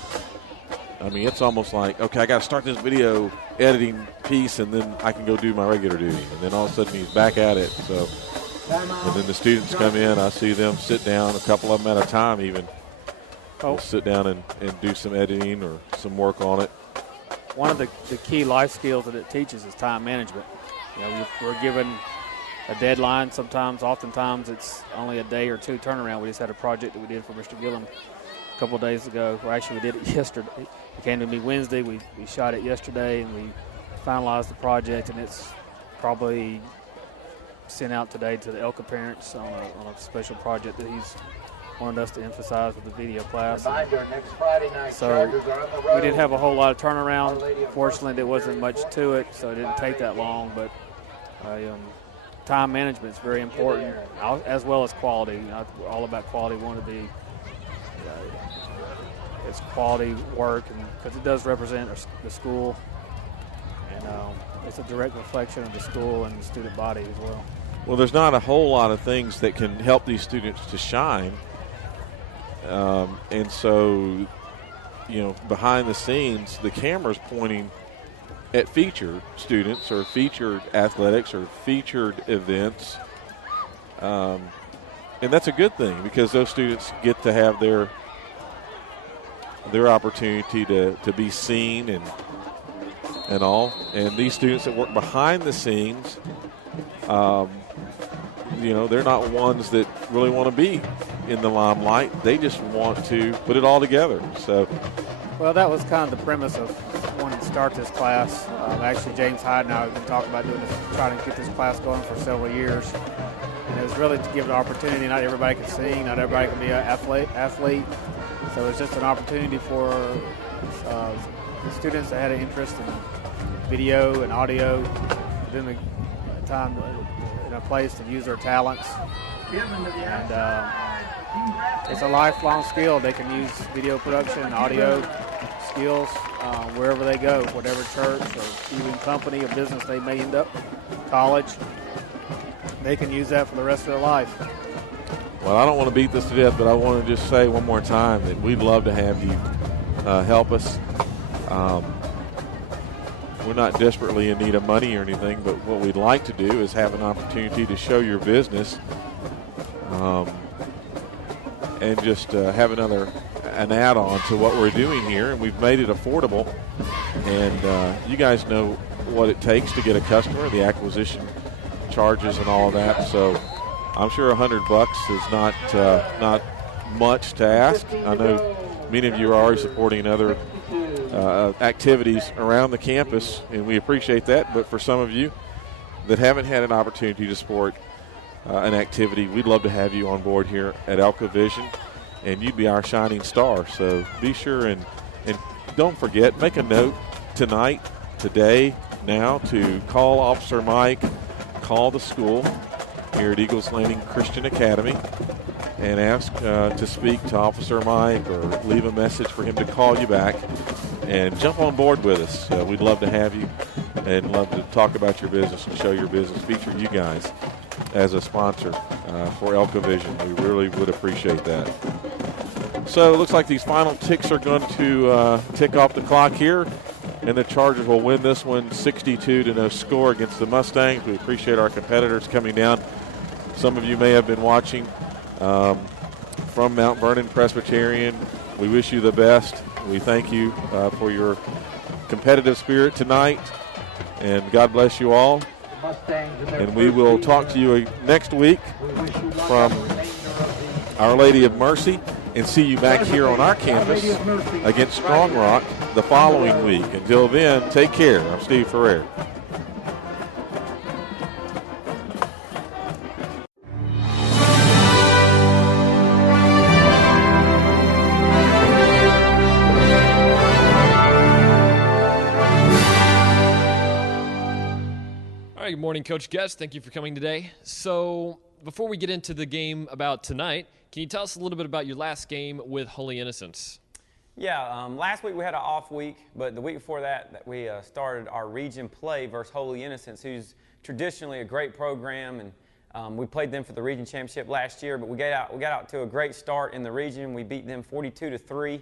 I mean, it's almost like, okay, I got to start this video editing piece, and then I can go do my regular duty, and then all of a sudden he's back at it. So, and then the students come in, I see them sit down, a couple of them at a time even. We'll sit down and do some editing or some work on it. One of the key life skills that it teaches is time management. You know, we're given a deadline. Oftentimes it's only a day or two turnaround. We just had a project that we did for Mr. Gillum a couple of days ago. Well, actually, we did it yesterday. It came to me Wednesday. We shot it yesterday, and we finalized the project, and it's probably sent out today to the Elka parents on a special project that he's wanted us to emphasize with the video class. So we didn't have a whole lot of turnaround. Fortunately, there wasn't much to it, so it didn't take that long. But time management is very important, as well as quality. We're all about quality. We want to be it's quality work, and because it does represent the school, and it's a direct reflection of the school and the student body as well. Well, there's not a whole lot of things that can help these students to shine. And so, behind the scenes, the camera's pointing at featured students or featured athletics or featured events. And that's a good thing because those students get to have their opportunity to be seen and all. And these students that work behind the scenes, they're not ones that really want to be in the limelight. They just want to put it all together. So, well, that was kind of the premise of wanting to start this class. Actually, James Hyde and I have been talking about trying to get this class going for several years. And it was really to give an opportunity. Not everybody can sing. Not everybody can be an athlete. So it's just an opportunity for the students that had an interest in video and audio, within the time in a place to use their talents. And it's a lifelong skill. They can use video production, audio skills wherever they go, whatever church or even company or business they may end up, college. They can use that for the rest of their life. Well, I don't want to beat this to death, but I want to just say one more time that we'd love to have you help us. We're not desperately in need of money or anything, but what we'd like to do is have an opportunity to show your business and just have an add-on to what we're doing here. And we've made it affordable. And you guys know what it takes to get a customer, the acquisition charges and all of that. So I'm sure $100 is not much to ask. I know many of you are already supporting other activities around the campus, and we appreciate that. But for some of you that haven't had an opportunity to support an activity, we'd love to have you on board here at Elka Vision, and you'd be our shining star. So be sure and don't forget, make a note today, now, to call Officer Mike, call the school here at Eagles Landing Christian Academy, and ask to speak to Officer Mike or leave a message for him to call you back and jump on board with us. We'd love to have you and love to talk about your business and show your business, feature you guys as a sponsor for Elka Vision. We really would appreciate that. So it looks like these final ticks are going to tick off the clock here. and the Chargers will win this one 62-0 against the Mustangs. We appreciate our competitors coming down. Some of you may have been watching from Mount Vernon Presbyterian. We wish you the best. We thank you for your competitive spirit tonight, and God bless you all. And we will talk to you next week from Our Lady of Mercy and see you back here on our campus against Strong Rock the following week. Until then, take care. I'm Steve Ferrer. Good morning, Coach Guest. Thank you for coming today. So before we get into the game about tonight, can you tell us a little bit about your last game with Holy Innocents? Yeah, last week we had an off week, but the week before that we started our region play versus Holy Innocents, who's traditionally a great program, and we played them for the region championship last year, but we got out to a great start in the region. We beat them 42-3.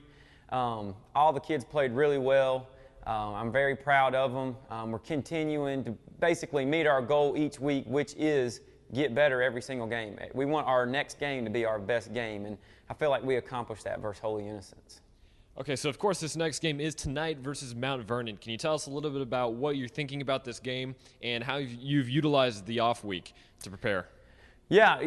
All the kids played really well. I'm very proud of them. We're continuing to basically meet our goal each week, which is get better every single game. We want our next game to be our best game, and I feel like we accomplished that versus Holy Innocents. Okay, so of course this next game is tonight versus Mount Vernon. Can you tell us a little bit about what you're thinking about this game and how you've utilized the off week to prepare? Yeah,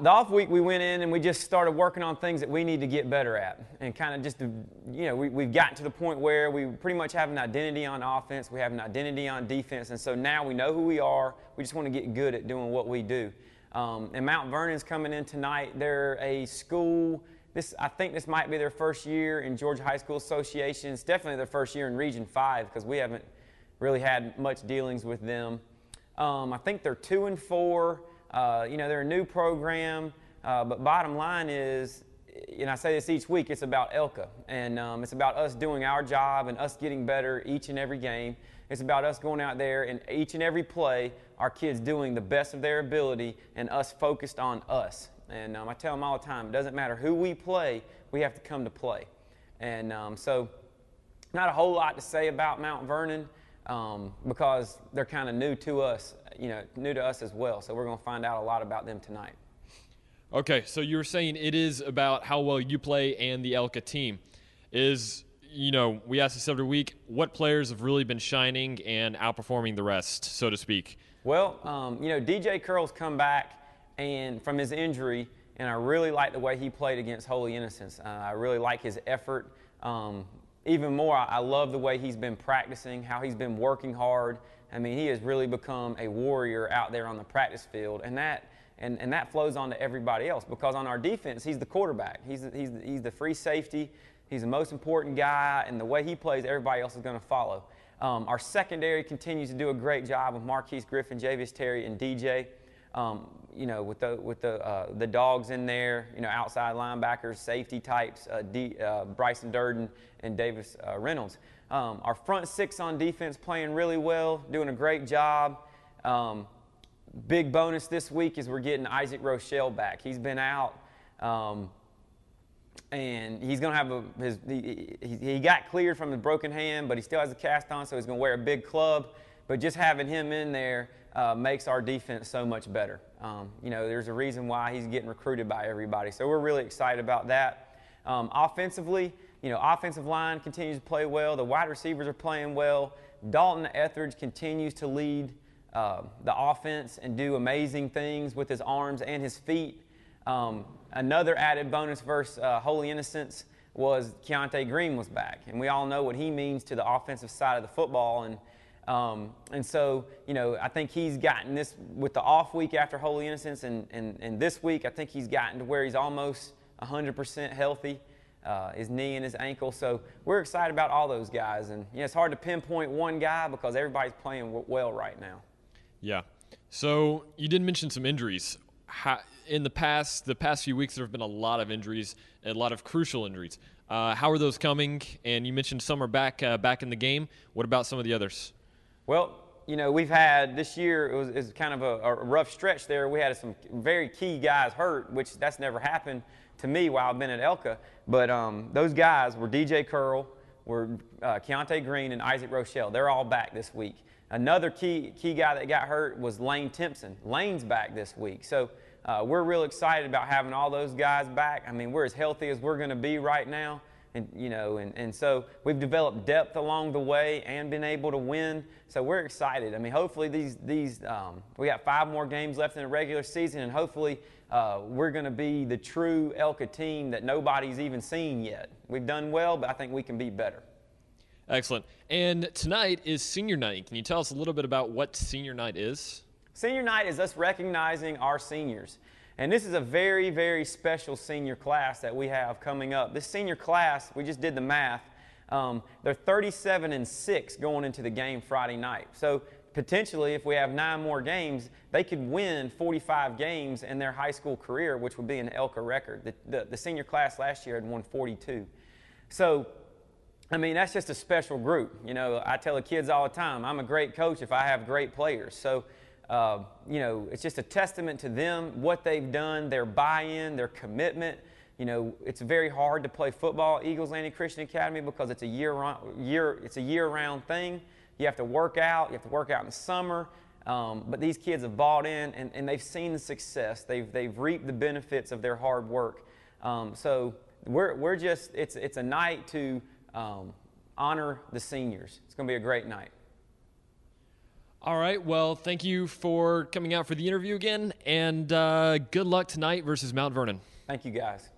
the off week we went in and we just started working on things that we need to get better at, and kind of just, we've gotten to the point where we pretty much have an identity on offense, we have an identity on defense, and so now we know who we are. We just want to get good at doing what we do. And Mount Vernon's coming in tonight. They're a school. I think this might be their first year in Georgia High School Association. It's definitely their first year in Region 5 because we haven't really had much dealings with them. I think they're 2-4. They're a new program, but bottom line is, and I say this each week, it's about ELCA, and it's about us doing our job and us getting better each and every game. It's about us going out there and each and every play, our kids doing the best of their ability and us focused on us. And I tell them all the time, it doesn't matter who we play, we have to come to play. And so not a whole lot to say about Mount Vernon because they're kind of new to us as well. So we're going to find out a lot about them tonight. Okay, so you were saying it is about how well you play and the ELCA team. We ask this every week, what players have really been shining and outperforming the rest, so to speak? Well, DJ Curl's come back and from his injury, and I really like the way he played against Holy Innocents. I really like his effort. Even more, I love the way he's been practicing, how he's been working hard. I mean, he has really become a warrior out there on the practice field, and that flows on to everybody else because on our defense, he's the quarterback. He's the free safety. He's the most important guy, and the way he plays, everybody else is going to follow. Our secondary continues to do a great job with Marquise Griffin, Javius Terry, and DJ. With the dogs in there, outside linebackers, safety types, Bryson Durden and Davis Reynolds. Our front six on defense playing really well, doing a great job. Big bonus this week is we're getting Isaac Rochelle back. He's been out, and he's going to have he got cleared from the broken hand, but he still has a cast on, so he's going to wear a big club. But just having him in there makes our defense so much better. There's a reason why he's getting recruited by everybody. So we're really excited about that. Offensively, offensive line continues to play well. The wide receivers are playing well. Dalton Etheridge continues to lead the offense and do amazing things with his arms and his feet. Another added bonus versus Holy Innocents was Keontae Green was back. And we all know what he means to the offensive side of the football. And so, I think he's gotten this with the off week after Holy Innocents, and this week I think he's gotten to where he's almost 100% healthy, his knee and his ankle. So we're excited about all those guys. And it's hard to pinpoint one guy because everybody's playing well right now. Yeah. So you did mention some injuries. In the past few weeks, there have been a lot of injuries, a lot of crucial injuries. How are those coming? And you mentioned some are back in the game. What about some of the others? Well, we've had this year, it was kind of a rough stretch there. We had some very key guys hurt, which that's never happened to me while I've been at ELCA. But those guys were DJ Curl, were Keontae Green and Isaac Rochelle. They're all back this week. Another key guy that got hurt was Lane Timpson. Lane's back this week. So we're real excited about having all those guys back. I mean, we're as healthy as we're going to be right now. And so we've developed depth along the way and been able to win. So we're excited. I mean, hopefully we got 5 more games left in the regular season, and hopefully we're going to be the true Elka team that nobody's even seen yet. We've done well, but I think we can be better. Excellent. And tonight is senior night. Can you tell us a little bit about what senior night is? Senior night is us recognizing our seniors. And this is a very, very special senior class that we have coming up. This senior class, we just did the math, they're 37-6 going into the game Friday night. So potentially, if we have 9 more games, they could win 45 games in their high school career, which would be an Elka record. The senior class last year had won 42. So, I mean, that's just a special group. You know, I tell the kids all the time, I'm a great coach if I have great players. So, you know, it's just a testament to them, what they've done, their buy-in, their commitment. You know, it's very hard to play football at Eagles Landing Christian Academy because it's a year-round thing. You have to work out. You have to work out in the summer. But these kids have bought in, and they've seen the success. They've reaped the benefits of their hard work. So we're just, it's a night to honor the seniors. It's going to be a great night. All right. Well, thank you for coming out for the interview again, and good luck tonight versus Mount Vernon. Thank you, guys.